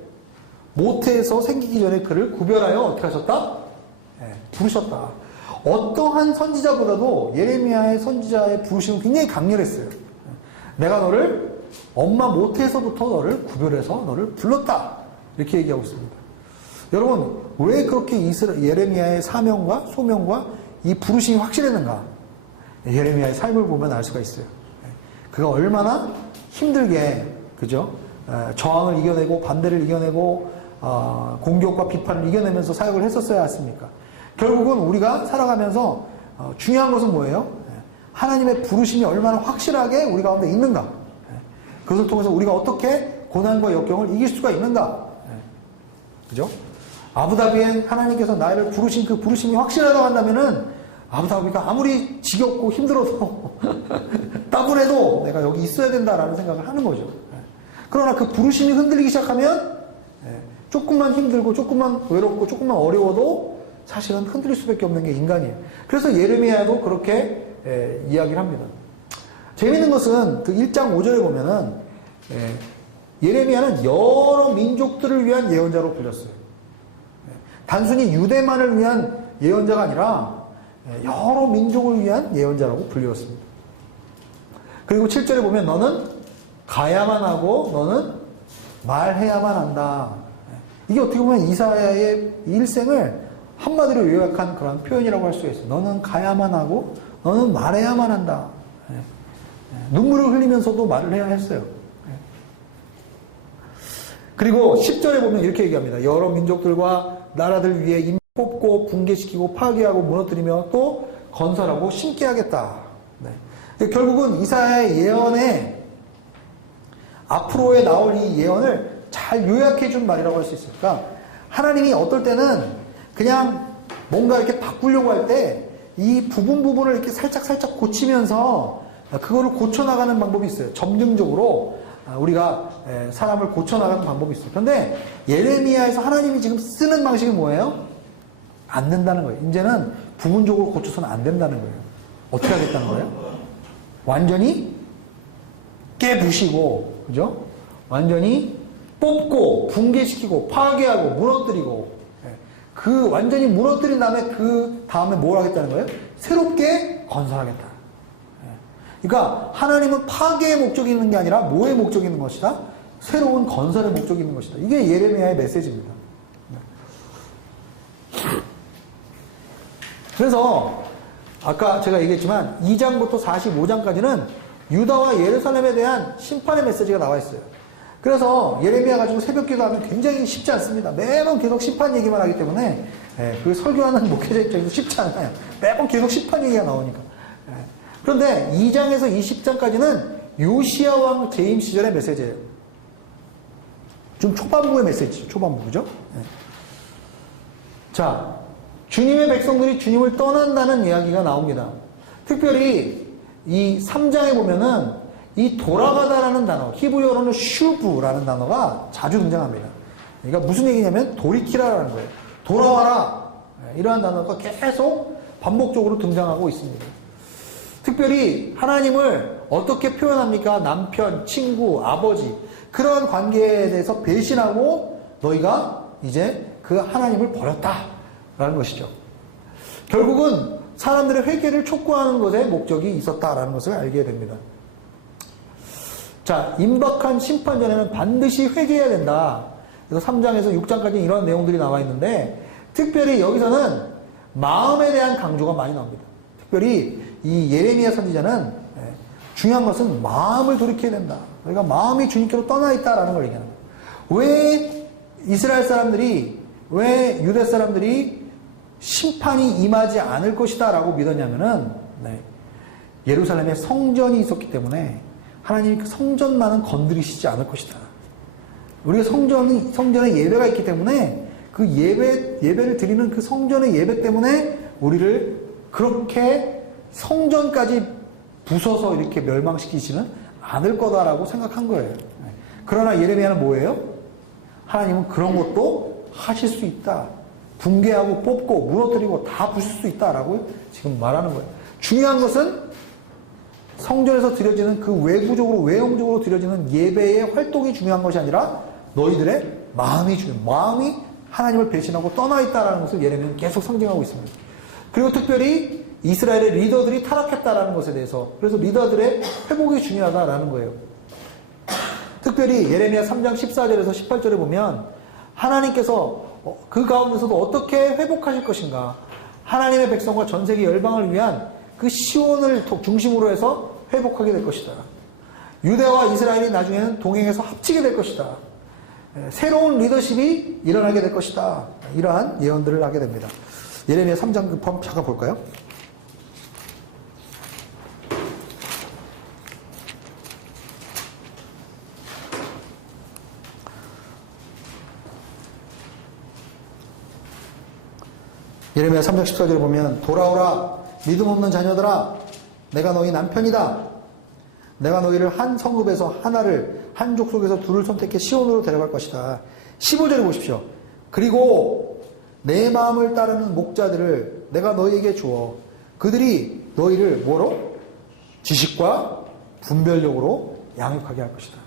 모태에서 생기기 전에 그를 구별하여 어떻게 하셨다? 부르셨다. 어떠한 선지자보다도 예레미야의 선지자의 부르심은 굉장히 강렬했어요. 내가 너를 엄마 모태에서부터 너를 구별해서 너를 불렀다. 이렇게 얘기하고 있습니다. 여러분, 왜 그렇게 예레미야의 사명과 소명과 이 부르심이 확실했는가? 예레미야의 삶을 보면 알 수가 있어요. 그가 얼마나 힘들게, 그죠? 저항을 이겨내고 반대를 이겨내고 공격과 비판을 이겨내면서 사역을 했었어야 했습니까? 결국은 우리가 살아가면서 중요한 것은 뭐예요? 하나님의 부르심이 얼마나 확실하게 우리 가운데 있는가? 그것을 통해서 우리가 어떻게 고난과 역경을 이길 수가 있는가? 그죠? 아부다비엔 하나님께서 나를 부르신 그 부르심이 확실하다고 한다면은 아부다비가 아무리 지겹고 힘들어도 따분해도 내가 여기 있어야 된다라는 생각을 하는 거죠. 그러나 그 부르심이 흔들리기 시작하면 조금만 힘들고 조금만 외롭고 조금만 어려워도 사실은 흔들릴 수밖에 없는 게 인간이에요. 그래서 예레미야도 그렇게 이야기를 합니다. 재미있는 것은 그 1장 5절에 보면은 예레미야는 여러 민족들을 위한 예언자로 불렸어요. 단순히 유대만을 위한 예언자가 아니라 여러 민족을 위한 예언자라고 불렸습니다. 그리고 7절에 보면 너는 가야만 하고 너는 말해야만 한다. 이게 어떻게 보면 이사야의 일생을 한마디로 요약한 그런 표현이라고 할 수가 있어요. 너는 가야만 하고 너는 말해야만 한다. 눈물을 흘리면서도 말을 해야 했어요. 그리고 10절에 보면 이렇게 얘기합니다. 여러 민족들과 나라들 위에 임을 뽑고 붕괴시키고 파괴하고 무너뜨리며 또 건설하고 심게 하겠다. 결국은 이사야의 예언에 앞으로에 나올 이 예언을 잘 요약해 준 말이라고 할 수 있어요. 그러니까 하나님이 어떨 때는 그냥 뭔가 이렇게 바꾸려고 할 때 이 부분을 이렇게 살짝 고치면서 그거를 고쳐나가는 방법이 있어요. 점증적으로 우리가 사람을 고쳐나가는 방법이 있어요. 그런데 예레미야에서 하나님이 지금 쓰는 방식이 뭐예요? 안 된다는 거예요. 이제는 부분적으로 고쳐서는 안 된다는 거예요. 어떻게 하겠다는 거예요? 완전히 깨부시고, 그죠? 완전히 뽑고, 붕괴시키고, 파괴하고, 무너뜨리고, 그 완전히 무너뜨린 다음에 그 다음에 뭘 하겠다는 거예요? 새롭게 건설하겠다. 그러니까 하나님은 파괴의 목적이 있는 게 아니라 뭐의 목적이 있는 것이다? 새로운 건설의 목적이 있는 것이다. 이게 예레미야의 메시지입니다. 그래서 아까 제가 얘기했지만 2장부터 45장까지는 유다와 예루살렘에 대한 심판의 메시지가 나와 있어요. 그래서 예레미야 가지고 새벽 기도하면 굉장히 쉽지 않습니다. 매번 계속 심판 얘기만 하기 때문에 그 설교하는 목회자 입장에서 쉽지 않아요. 매번 계속 심판 얘기가 나오니까. 그런데 2장에서 20장까지는 요시야 왕 재임 시절의 메시지예요. 좀 초반부의 메시지죠. 초반부죠. 자, 주님의 백성들이 주님을 떠난다는 이야기가 나옵니다. 특별히 이 3장에 보면은 이 돌아가다라는 단어, 히브리어로는 슈브라는 단어가 자주 등장합니다. 그러니까 무슨 얘기냐면 돌이키라라는 거예요. 돌아와라. 이러한 단어가 계속 반복적으로 등장하고 있습니다. 특별히 하나님을 어떻게 표현합니까? 남편, 친구, 아버지 그러한 관계에 대해서 배신하고 너희가 이제 그 하나님을 버렸다라는 것이죠. 결국은 사람들의 회개를 촉구하는 것에 목적이 있었다라는 것을 알게 됩니다. 자, 임박한 심판 전에는 반드시 회개해야 된다. 그래서 3장에서 6장까지 이런 내용들이 나와 있는데 특별히 여기서는 마음에 대한 강조가 많이 나옵니다. 특별히 이 예레미야 선지자는 중요한 것은 마음을 돌이켜야 된다. 그러니까 마음이 주님께로 떠나 있다라는 걸 얘기하는 거예요. 왜 이스라엘 사람들이, 왜 유대 사람들이 심판이 임하지 않을 것이다 라고 믿었냐면은 예루살렘에 성전이 있었기 때문에 하나님이 그 성전만은 건드리시지 않을 것이다. 우리가 성전에 예배가 있기 때문에 그 예배를 드리는 그 성전의 예배 때문에 우리를 그렇게 성전까지 부숴서 이렇게 멸망시키지는 않을 거다라고 생각한 거예요. 그러나 예레미야는 뭐예요? 하나님은 그런 것도 하실 수 있다. 붕괴하고 뽑고 무너뜨리고 다 부술 수 있다라고 지금 말하는 거예요. 중요한 것은 성전에서 드려지는 그 외형적으로 드려지는 예배의 활동이 중요한 것이 아니라 너희들의 마음이 중요해요. 마음이 하나님을 배신하고 떠나 있다라는 것을 예레미야는 계속 상징하고 있습니다. 그리고 특별히 이스라엘의 리더들이 타락했다라는 것에 대해서, 그래서 리더들의 회복이 중요하다라는 거예요. 특별히 예레미야 3장 14절에서 18절에 보면 하나님께서 그 가운데서도 어떻게 회복하실 것인가, 하나님의 백성과 전 세계 열방을 위한 그 시온을 중심으로 해서 회복하게 될 것이다. 유대와 이스라엘이 나중에는 동행해서 합치게 될 것이다. 새로운 리더십이 일어나게 될 것이다. 이러한 예언들을 하게 됩니다. 예레미야 3장 한번 잠깐 볼까요? 예레미야 3장 14절에 보면 돌아오라 믿음 없는 자녀들아 내가 너희 남편이다. 내가 너희를 한 성읍에서 하나를 한 족속에서 둘을 선택해 시온으로 데려갈 것이다. 15절에 보십시오. 그리고 내 마음을 따르는 목자들을 내가 너희에게 주어 그들이 너희를 뭐로? 지식과 분별력으로 양육하게 할 것이다.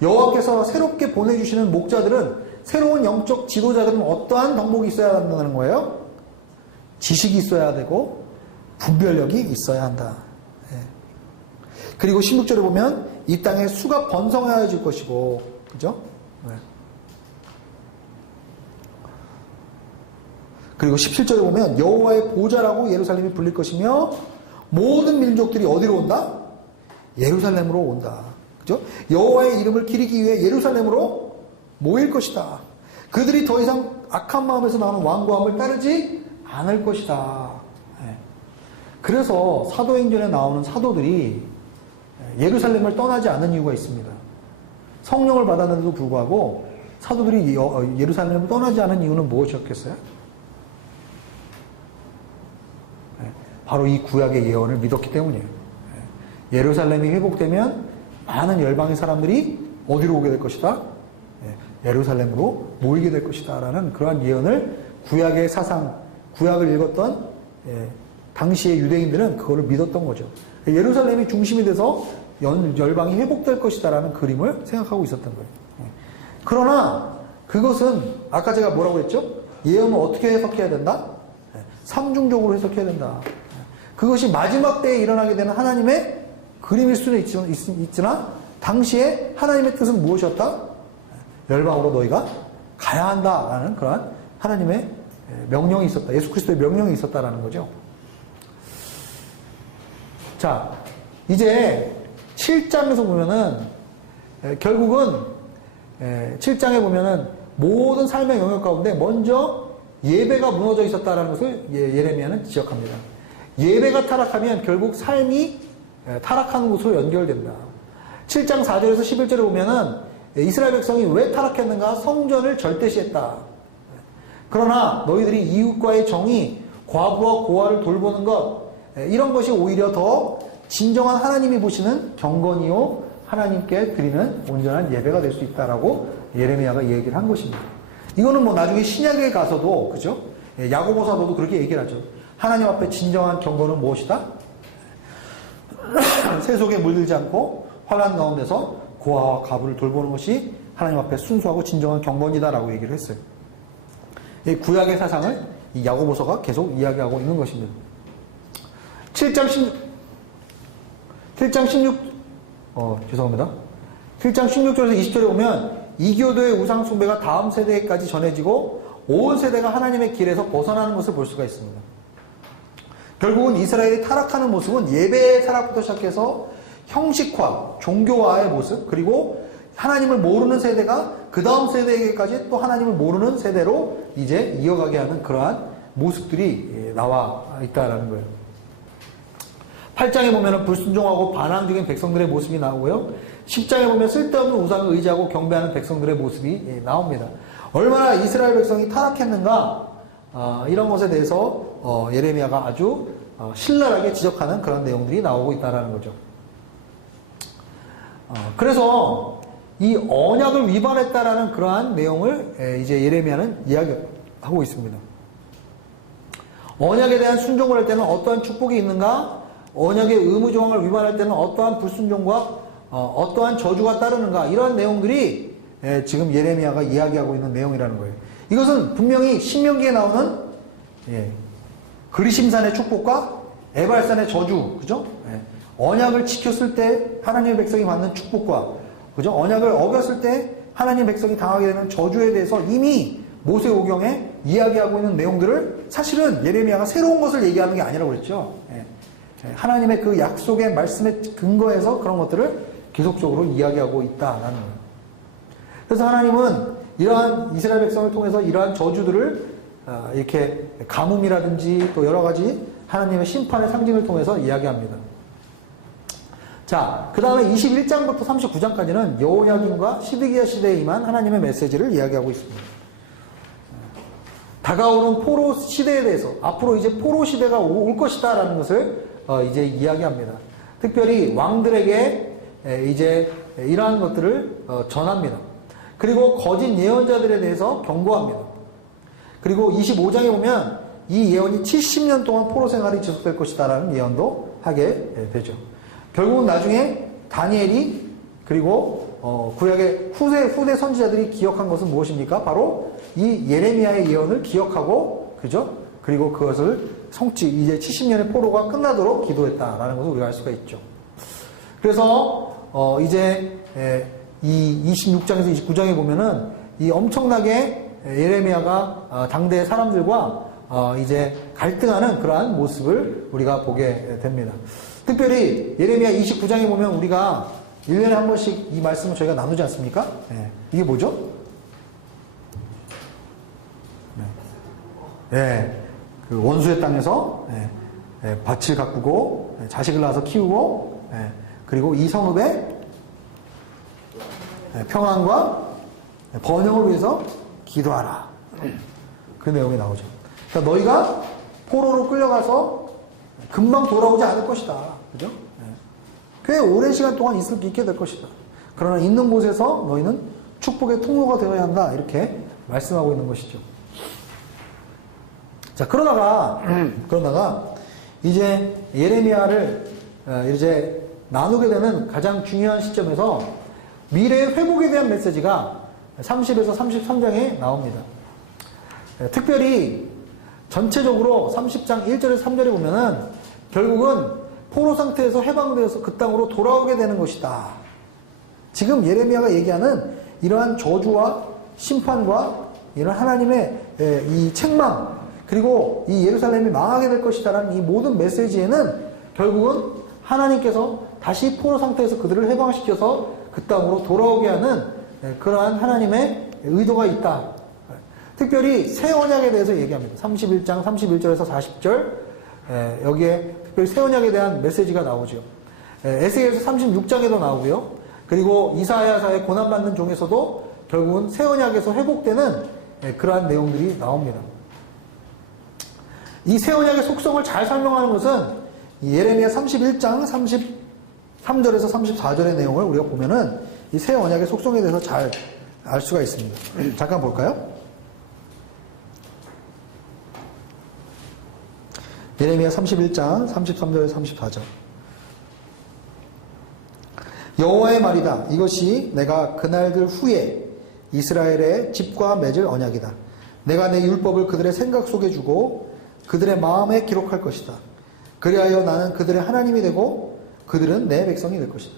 여호와께서 새롭게 보내주시는 목자들은, 새로운 영적 지도자들은 어떠한 덕목이 있어야 한다는 거예요? 지식이 있어야 되고 분별력이 있어야 한다. 그리고 16절에 보면 이 땅에 수가 번성하여질 것이고, 그죠? 그리고 17절에 보면 여호와의 보좌라고 예루살렘이 불릴 것이며 모든 민족들이 어디로 온다? 예루살렘으로 온다. 그죠? 여호와의 이름을 기리기 위해 예루살렘으로 모일 것이다. 그들이 더 이상 악한 마음에서 나오는 완고함을 따르지 않을 것이다. 그래서 사도행전에 나오는 사도들이 예루살렘을 떠나지 않은 이유가 있습니다. 성령을 받았는데도 불구하고 사도들이 예루살렘을 떠나지 않은 이유는 무엇이었겠어요? 바로 이 구약의 예언을 믿었기 때문이에요. 예루살렘이 회복되면 많은 열방의 사람들이 어디로 오게 될 것이다? 예루살렘으로 모이게 될 것이다 라는 그러한 예언을 구약의 사상, 구약을 읽었던 당시의 유대인들은 그거를 믿었던 거죠. 예루살렘이 중심이 돼서 열방이 회복될 것이다 라는 그림을 생각하고 있었던 거예요. 그러나 그것은 아까 제가 뭐라고 했죠? 예언을 어떻게 해석해야 된다? 삼중적으로 해석해야 된다. 그것이 마지막 때에 일어나게 되는 하나님의 그림일 수는 있으나 당시에 하나님의 뜻은 무엇이었다? 열방으로 너희가 가야 한다라는 그러한 하나님의 명령이 있었다. 예수 그리스도의 명령이 있었다라는 거죠. 자, 이제 7장에서 보면은 결국은 7장에 보면은 모든 삶의 영역 가운데 먼저 예배가 무너져 있었다라는 것을 예레미야는 지적합니다. 예배가 타락하면 결국 삶이 타락하는 곳으로 연결된다. 7장 4절에서 11절에 보면은 이스라엘 백성이 왜 타락했는가? 성전을 절대시했다. 그러나 너희들이 이웃과의 정의, 과부와 고아를 돌보는 것, 이런 것이 오히려 더 진정한 하나님이 보시는 경건이요 하나님께 드리는 온전한 예배가 될 수 있다라고 예레미야가 얘기를 한 것입니다. 이거는 뭐 나중에 신약에 가서도, 그죠? 야고보 사도도 그렇게 얘기를 하죠. 하나님 앞에 진정한 경건은 무엇이다? 세속에 물들지 않고 환난 가운데서 고아와 과부를 돌보는 것이 하나님 앞에 순수하고 진정한 경건이다라고 얘기를 했어요. 이 구약의 사상을 이 야고보서가 계속 이야기하고 있는 것입니다. 7장 16절에서 20절에 보면 이교도의 우상 숭배가 다음 세대까지 전해지고 온 세대가 하나님의 길에서 벗어나는 것을 볼 수가 있습니다. 결국은 이스라엘이 타락하는 모습은 예배의 타락부터 시작해서 형식화, 종교화의 모습, 그리고 하나님을 모르는 세대가 그 다음 세대에게까지 또 하나님을 모르는 세대로 이제 이어가게 하는 그러한 모습들이 나와 있다라는 거예요. 8장에 보면 불순종하고 반항적인 백성들의 모습이 나오고요. 10장에 보면 쓸데없는 우상을 의지하고 경배하는 백성들의 모습이 나옵니다. 얼마나 이스라엘 백성이 타락했는가, 이런 것에 대해서 예레미야가 아주 신랄하게 지적하는 그런 내용들이 나오고 있다는 거죠. 그래서 이 언약을 위반했다라는 그러한 내용을 이제 예레미야는 이야기하고 있습니다. 언약에 대한 순종을 할 때는 어떠한 축복이 있는가? 언약의 의무 조항을 위반할 때는 어떠한 불순종과 어떠한 저주가 따르는가? 이러한 내용들이 지금 예레미야가 이야기하고 있는 내용이라는 거예요. 이것은 분명히 신명기에 나오는 그리심산의 축복과 에발산의 저주, 그죠? 언약을 지켰을 때 하나님의 백성이 받는 축복과, 그죠? 언약을 어겼을 때 하나님의 백성이 당하게 되는 저주에 대해서 이미 모세오경에 이야기하고 있는 내용들을 사실은 예레미야가 새로운 것을 얘기하는 게 아니라고 그랬죠. 하나님의 그 약속의 말씀에 근거해서 그런 것들을 계속적으로 이야기하고 있다라는 거예요. 그래서 하나님은 이러한 이스라엘 백성을 통해서 이러한 저주들을 이렇게 가뭄이라든지 또 여러 가지 하나님의 심판의 상징을 통해서 이야기합니다. 자, 그 다음에 21장부터 39장까지는 여호야김과 시드기야 시대에 임한 하나님의 메시지를 이야기하고 있습니다. 다가오는 포로 시대에 대해서 앞으로 이제 포로 시대가 올 것이다라는 것을 이제 이야기합니다. 특별히 왕들에게 이제 이러한 것들을 전합니다. 그리고 거짓 예언자들에 대해서 경고합니다. 그리고 25장에 보면 이 예언이 70년 동안 포로 생활이 지속될 것이다라는 예언도 하게 되죠. 결국은 나중에 다니엘이 그리고 구약의 후대 선지자들이 기억한 것은 무엇입니까? 바로 이 예레미야의 예언을 기억하고, 그죠? 그리고 그것을 성취, 이제 70년의 포로가 끝나도록 기도했다라는 것을 우리가 알 수가 있죠. 그래서 이제 이 26장에서 29장에 보면은 이 엄청나게 예레미야가 당대의 사람들과 이제 갈등하는 그러한 모습을 우리가 보게 됩니다. 특별히 예레미야 29장에 보면 우리가 1년에 한 번씩 이 말씀을 저희가 나누지 않습니까? 이게 뭐죠? 그 원수의 땅에서 밭을 가꾸고 자식을 낳아서 키우고 그리고 이 성읍의 평안과 번영을 위해서 기도하라. 그 내용이 나오죠. 그러니까 너희가 포로로 끌려가서 금방 돌아오지 않을 것이다. 그죠? 꽤 오랜 시간 동안 있게 될 것이다. 그러나 있는 곳에서 너희는 축복의 통로가 되어야 한다. 이렇게 말씀하고 있는 것이죠. 자, 그러다가 이제 예레미야를 이제 나누게 되는 가장 중요한 시점에서 미래의 회복에 대한 메시지가 30에서 33장에 나옵니다. 특별히 전체적으로 30장 1절에서 3절에 보면은 결국은 포로 상태에서 해방되어서 그 땅으로 돌아오게 되는 것이다. 지금 예레미야가 얘기하는 이러한 저주와 심판과 이런 하나님의 이 책망, 그리고 이 예루살렘이 망하게 될 것이다라는 이 모든 메시지에는 결국은 하나님께서 다시 포로 상태에서 그들을 해방시켜서 그 땅으로 돌아오게 하는 그러한 하나님의 의도가 있다. 특별히 새 언약에 대해서 얘기합니다. 31장 31절에서 40절, 여기에 특별히 새 언약에 대한 메시지가 나오죠. 에스겔서 36장에도 나오고요. 그리고 이사야서의 고난받는 종에서도 결국은 새 언약에서 회복되는 그러한 내용들이 나옵니다. 이 새 언약의 속성을 잘 설명하는 것은 예레미야 31장 33절에서 34절의 내용을 우리가 보면은 이 새 언약의 속성에 대해서 잘 알 수가 있습니다. 잠깐 볼까요? 예레미야 31장 33절에서 34절. 여호와의 말이다. 이것이 내가 그날들 후에 이스라엘의 집과 맺을 언약이다. 내가 내 율법을 그들의 생각 속에 주고 그들의 마음에 기록할 것이다. 그리하여 나는 그들의 하나님이 되고 그들은 내 백성이 될 것이다.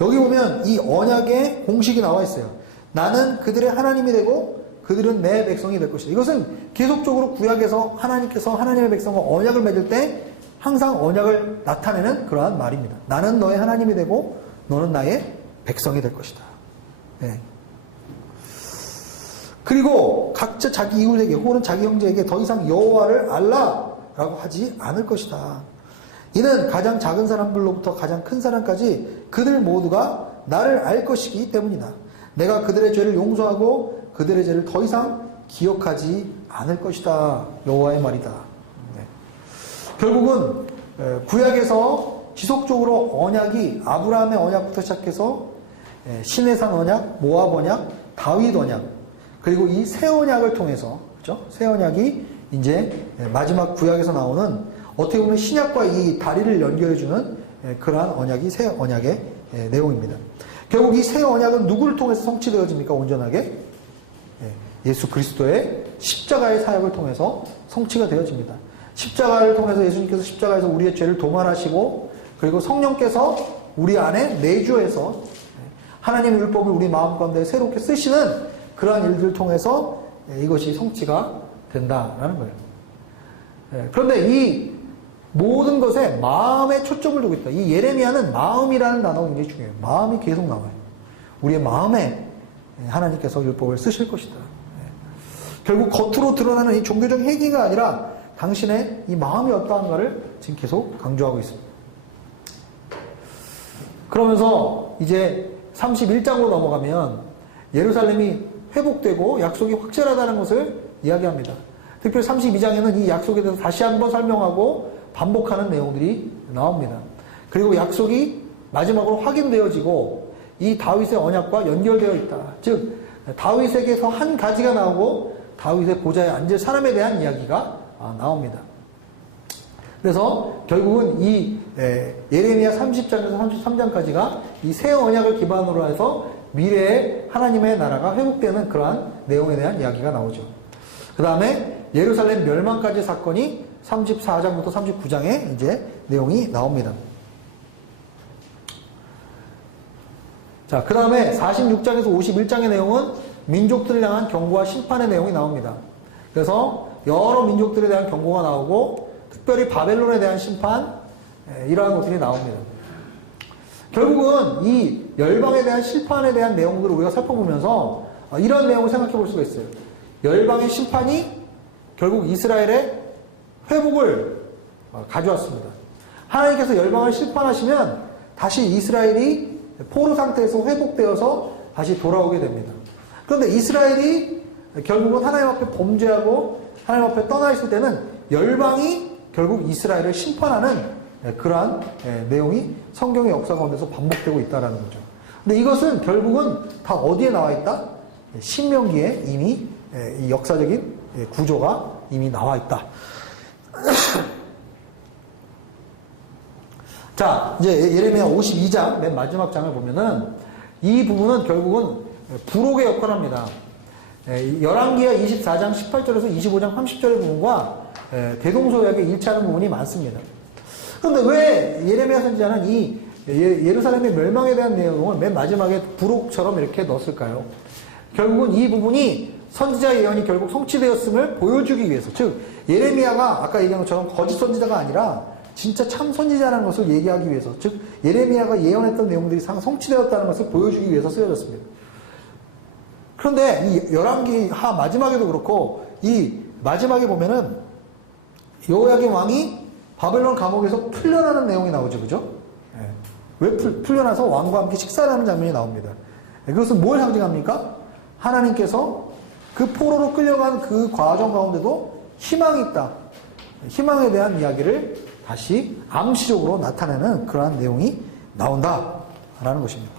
여기 보면 이 언약의 공식이 나와 있어요. 나는 그들의 하나님이 되고 그들은 내 백성이 될 것이다. 이것은 계속적으로 구약에서 하나님께서 하나님의 백성과 언약을 맺을 때 항상 언약을 나타내는 그러한 말입니다. 나는 너의 하나님이 되고 너는 나의 백성이 될 것이다. 네. 그리고 각자 자기 이웃에게 혹은 자기 형제에게 더 이상 여호와를 알라라고 하지 않을 것이다. 이는 가장 작은 사람들로부터 가장 큰 사람까지 그들 모두가 나를 알 것이기 때문이다. 내가 그들의 죄를 용서하고 그들의 죄를 더 이상 기억하지 않을 것이다. 여호와의 말이다. 네. 결국은 구약에서 지속적으로 언약이 아브라함의 언약부터 시작해서 시내산 언약, 모압 언약, 다윗 언약, 그리고 이 새 언약을 통해서, 그렇죠? 새 언약이 이제 마지막 구약에서 나오는 어떻게 보면 신약과 이 다리를 연결해주는 그러한 언약이 새 언약의 내용입니다. 결국 이 새 언약은 누구를 통해서 성취되어집니까? 온전하게? 예수 그리스도의 십자가의 사역을 통해서 성취가 되어집니다. 십자가를 통해서 예수님께서 십자가에서 우리의 죄를 도말하시고 그리고 성령께서 우리 안에 내주해서 하나님의 율법을 우리 마음 가운데 새롭게 쓰시는 그러한 일들을 통해서 이것이 성취가 된다라는 거예요. 그런데 이 모든 것에 마음에 초점을 두고 있다. 이 예레미야는 마음이라는 단어가 굉장히 중요해요. 마음이 계속 나와요. 우리의 마음에 하나님께서 율법을 쓰실 것이다. 결국 겉으로 드러나는 이 종교적 행위가 아니라 당신의 이 마음이 어떠한가를 지금 계속 강조하고 있습니다. 그러면서 이제 31장으로 넘어가면 예루살렘이 회복되고 약속이 확실하다는 것을 이야기합니다. 특별히 32장에는 이 약속에 대해서 다시 한번 설명하고 반복하는 내용들이 나옵니다. 그리고 약속이 마지막으로 확인되어지고 이 다윗의 언약과 연결되어 있다. 즉 다윗에게서 한 가지가 나오고 다윗의 보좌에 앉을 사람에 대한 이야기가 나옵니다. 그래서 결국은 이 예레미야 30장에서 33장까지가 이 새 언약을 기반으로 해서 미래의 하나님의 나라가 회복되는 그러한 내용에 대한 이야기가 나오죠. 그 다음에 예루살렘 멸망까지 사건이 34장부터 39장에 이제 내용이 나옵니다. 자, 그 다음에 46장에서 51장의 내용은 민족들을 향한 경고와 심판의 내용이 나옵니다. 그래서 여러 민족들에 대한 경고가 나오고 특별히 바벨론에 대한 심판, 이러한 것들이 나옵니다. 결국은 이 열방에 대한 심판에 대한 내용들을 우리가 살펴보면서 이런 내용을 생각해 볼 수가 있어요. 열방의 심판이 결국 이스라엘의 회복을 가져왔습니다. 하나님께서 열방을 심판하시면 다시 이스라엘이 포로 상태에서 회복되어서 다시 돌아오게 됩니다. 그런데 이스라엘이 결국은 하나님 앞에 범죄하고 하나님 앞에 떠나 있을 때는 열방이 결국 이스라엘을 심판하는 그러한 내용이 성경의 역사 가운데서 반복되고 있다는 거죠. 근데 이것은 결국은 다 어디에 나와 있다? 신명기에 이미 이 역사적인 구조가 이미 나와 있다. 자, 이제 예레미야 52장 맨 마지막 장을 보면은 이 부분은 결국은 부록의 역할을 합니다. 열왕기하 24장 18절에서 25장 30절의 부분과 대동소이하게 일치하는 부분이 많습니다. 그런데 왜 예레미야 선지자는 이 예루살렘의 멸망에 대한 내용을 맨 마지막에 부록처럼 이렇게 넣었을까요? 결국은 이 부분이 선지자 예언이 결국 성취되었음을 보여주기 위해서, 즉 예레미야가 아까 얘기한 것처럼 거짓 선지자가 아니라 진짜 참 선지자라는 것을 얘기하기 위해서, 즉 예레미야가 예언했던 내용들이 성취되었다는 것을 보여주기 위해서 쓰여졌습니다. 그런데 이 열왕기하 마지막에도 그렇고 이 마지막에 보면은 여호야긴 왕이 바벨론 감옥에서 풀려나는 내용이 나오죠. 그죠? 예. 왜 풀려나서 왕과 함께 식사를 하는 장면이 나옵니다. 예. 그것은 뭘 상징합니까? 하나님께서 그 포로로 끌려간 그 과정 가운데도 희망이 있다. 희망에 대한 이야기를 다시 암시적으로 나타내는 그러한 내용이 나온다라는 것입니다.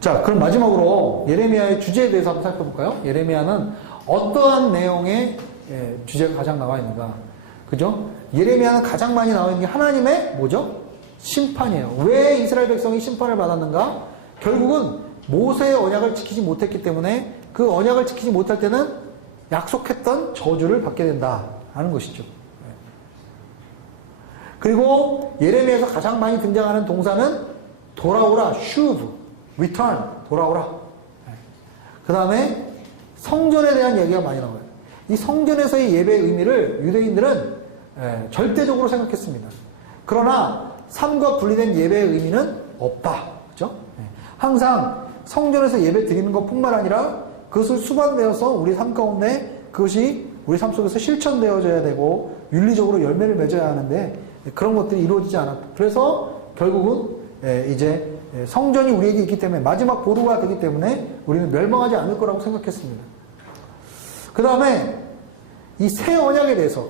자, 그럼 마지막으로 예레미야의 주제에 대해서 한번 살펴볼까요? 예레미야는 어떠한 내용의 주제가 가장 나와 있는가? 그죠? 예레미야는 가장 많이 나와 있는 게 하나님의 뭐죠? 심판이에요. 왜 이스라엘 백성이 심판을 받았는가? 결국은 모세의 언약을 지키지 못했기 때문에 그 언약을 지키지 못할 때는 약속했던 저주를 받게 된다 하는 것이죠. 그리고 예레미야에서 가장 많이 등장하는 동사는 돌아오라, shuv, return, 돌아오라. 그 다음에 성전에 대한 얘기가 많이 나와요. 이 성전에서의 예배의 의미를 유대인들은 절대적으로 생각했습니다. 그러나 삶과 분리된 예배의 의미는 없다. 그죠? 항상 성전에서 예배 드리는 것 뿐만 아니라 그것을 수반되어서 우리 삶 가운데 그것이 우리 삶 속에서 실천되어져야 되고 윤리적으로 열매를 맺어야 하는데 그런 것들이 이루어지지 않았다. 그래서 결국은 이제 성전이 우리에게 있기 때문에 마지막 보루가 되기 때문에 우리는 멸망하지 않을 거라고 생각했습니다. 그 다음에 이 새 언약에 대해서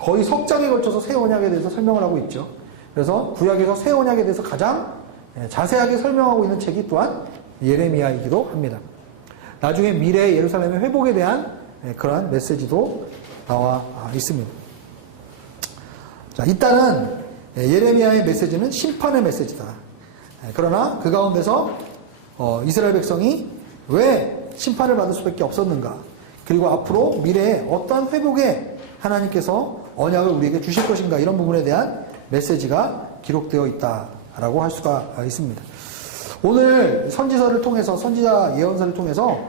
거의 석 장에 걸쳐서 새 언약에 대해서 설명을 하고 있죠. 그래서 구약에서 새 언약에 대해서 가장 자세하게 설명하고 있는 책이 또한 예레미야이기도 합니다. 나중에 미래의 예루살렘의 회복에 대한 그러한 메시지도 나와 있습니다. 자, 일단은 예레미야의 메시지는 심판의 메시지다. 그러나 그 가운데서 이스라엘 백성이 왜 심판을 받을 수밖에 없었는가? 그리고 앞으로 미래에 어떠한 회복에 하나님께서 언약을 우리에게 주실 것인가? 이런 부분에 대한 메시지가 기록되어 있다라고 할 수가 있습니다. 오늘 선지서를 통해서, 선지자 예언서를 통해서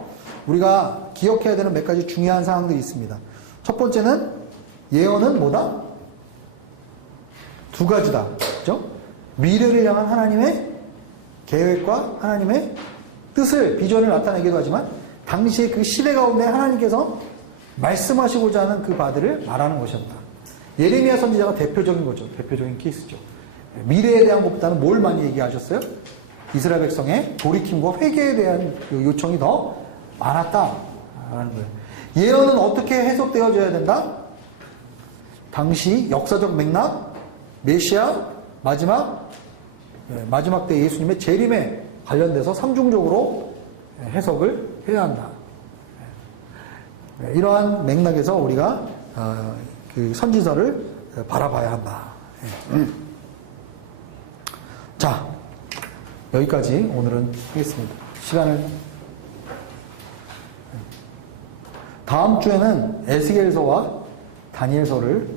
우리가 기억해야 되는 몇 가지 중요한 사항들이 있습니다. 첫 번째는 예언은 뭐다? 두 가지다. 그죠? 미래를 향한 하나님의 계획과 하나님의 뜻을, 비전을 나타내기도 하지만 당시의 그 시대 가운데 하나님께서 말씀하시고자 하는 그 바들을 말하는 것이었다. 예레미야 선지자가 대표적인 거죠. 대표적인 케이스죠. 미래에 대한 것보다는 뭘 많이 얘기하셨어요? 이스라엘 백성의 돌이킴과 회개에 대한 요청이 더 많았다라는 거예요. 예언은 어떻게 해석되어져야 된다? 당시 역사적 맥락, 메시아, 마지막 때 예수님의 재림에 관련돼서 삼중적으로 해석을 해야 한다. 이러한 맥락에서 우리가 그 선지서를 바라봐야 한다. 자, 여기까지 오늘은 하겠습니다. 시간을 다음 주에는 에스겔서와 다니엘서를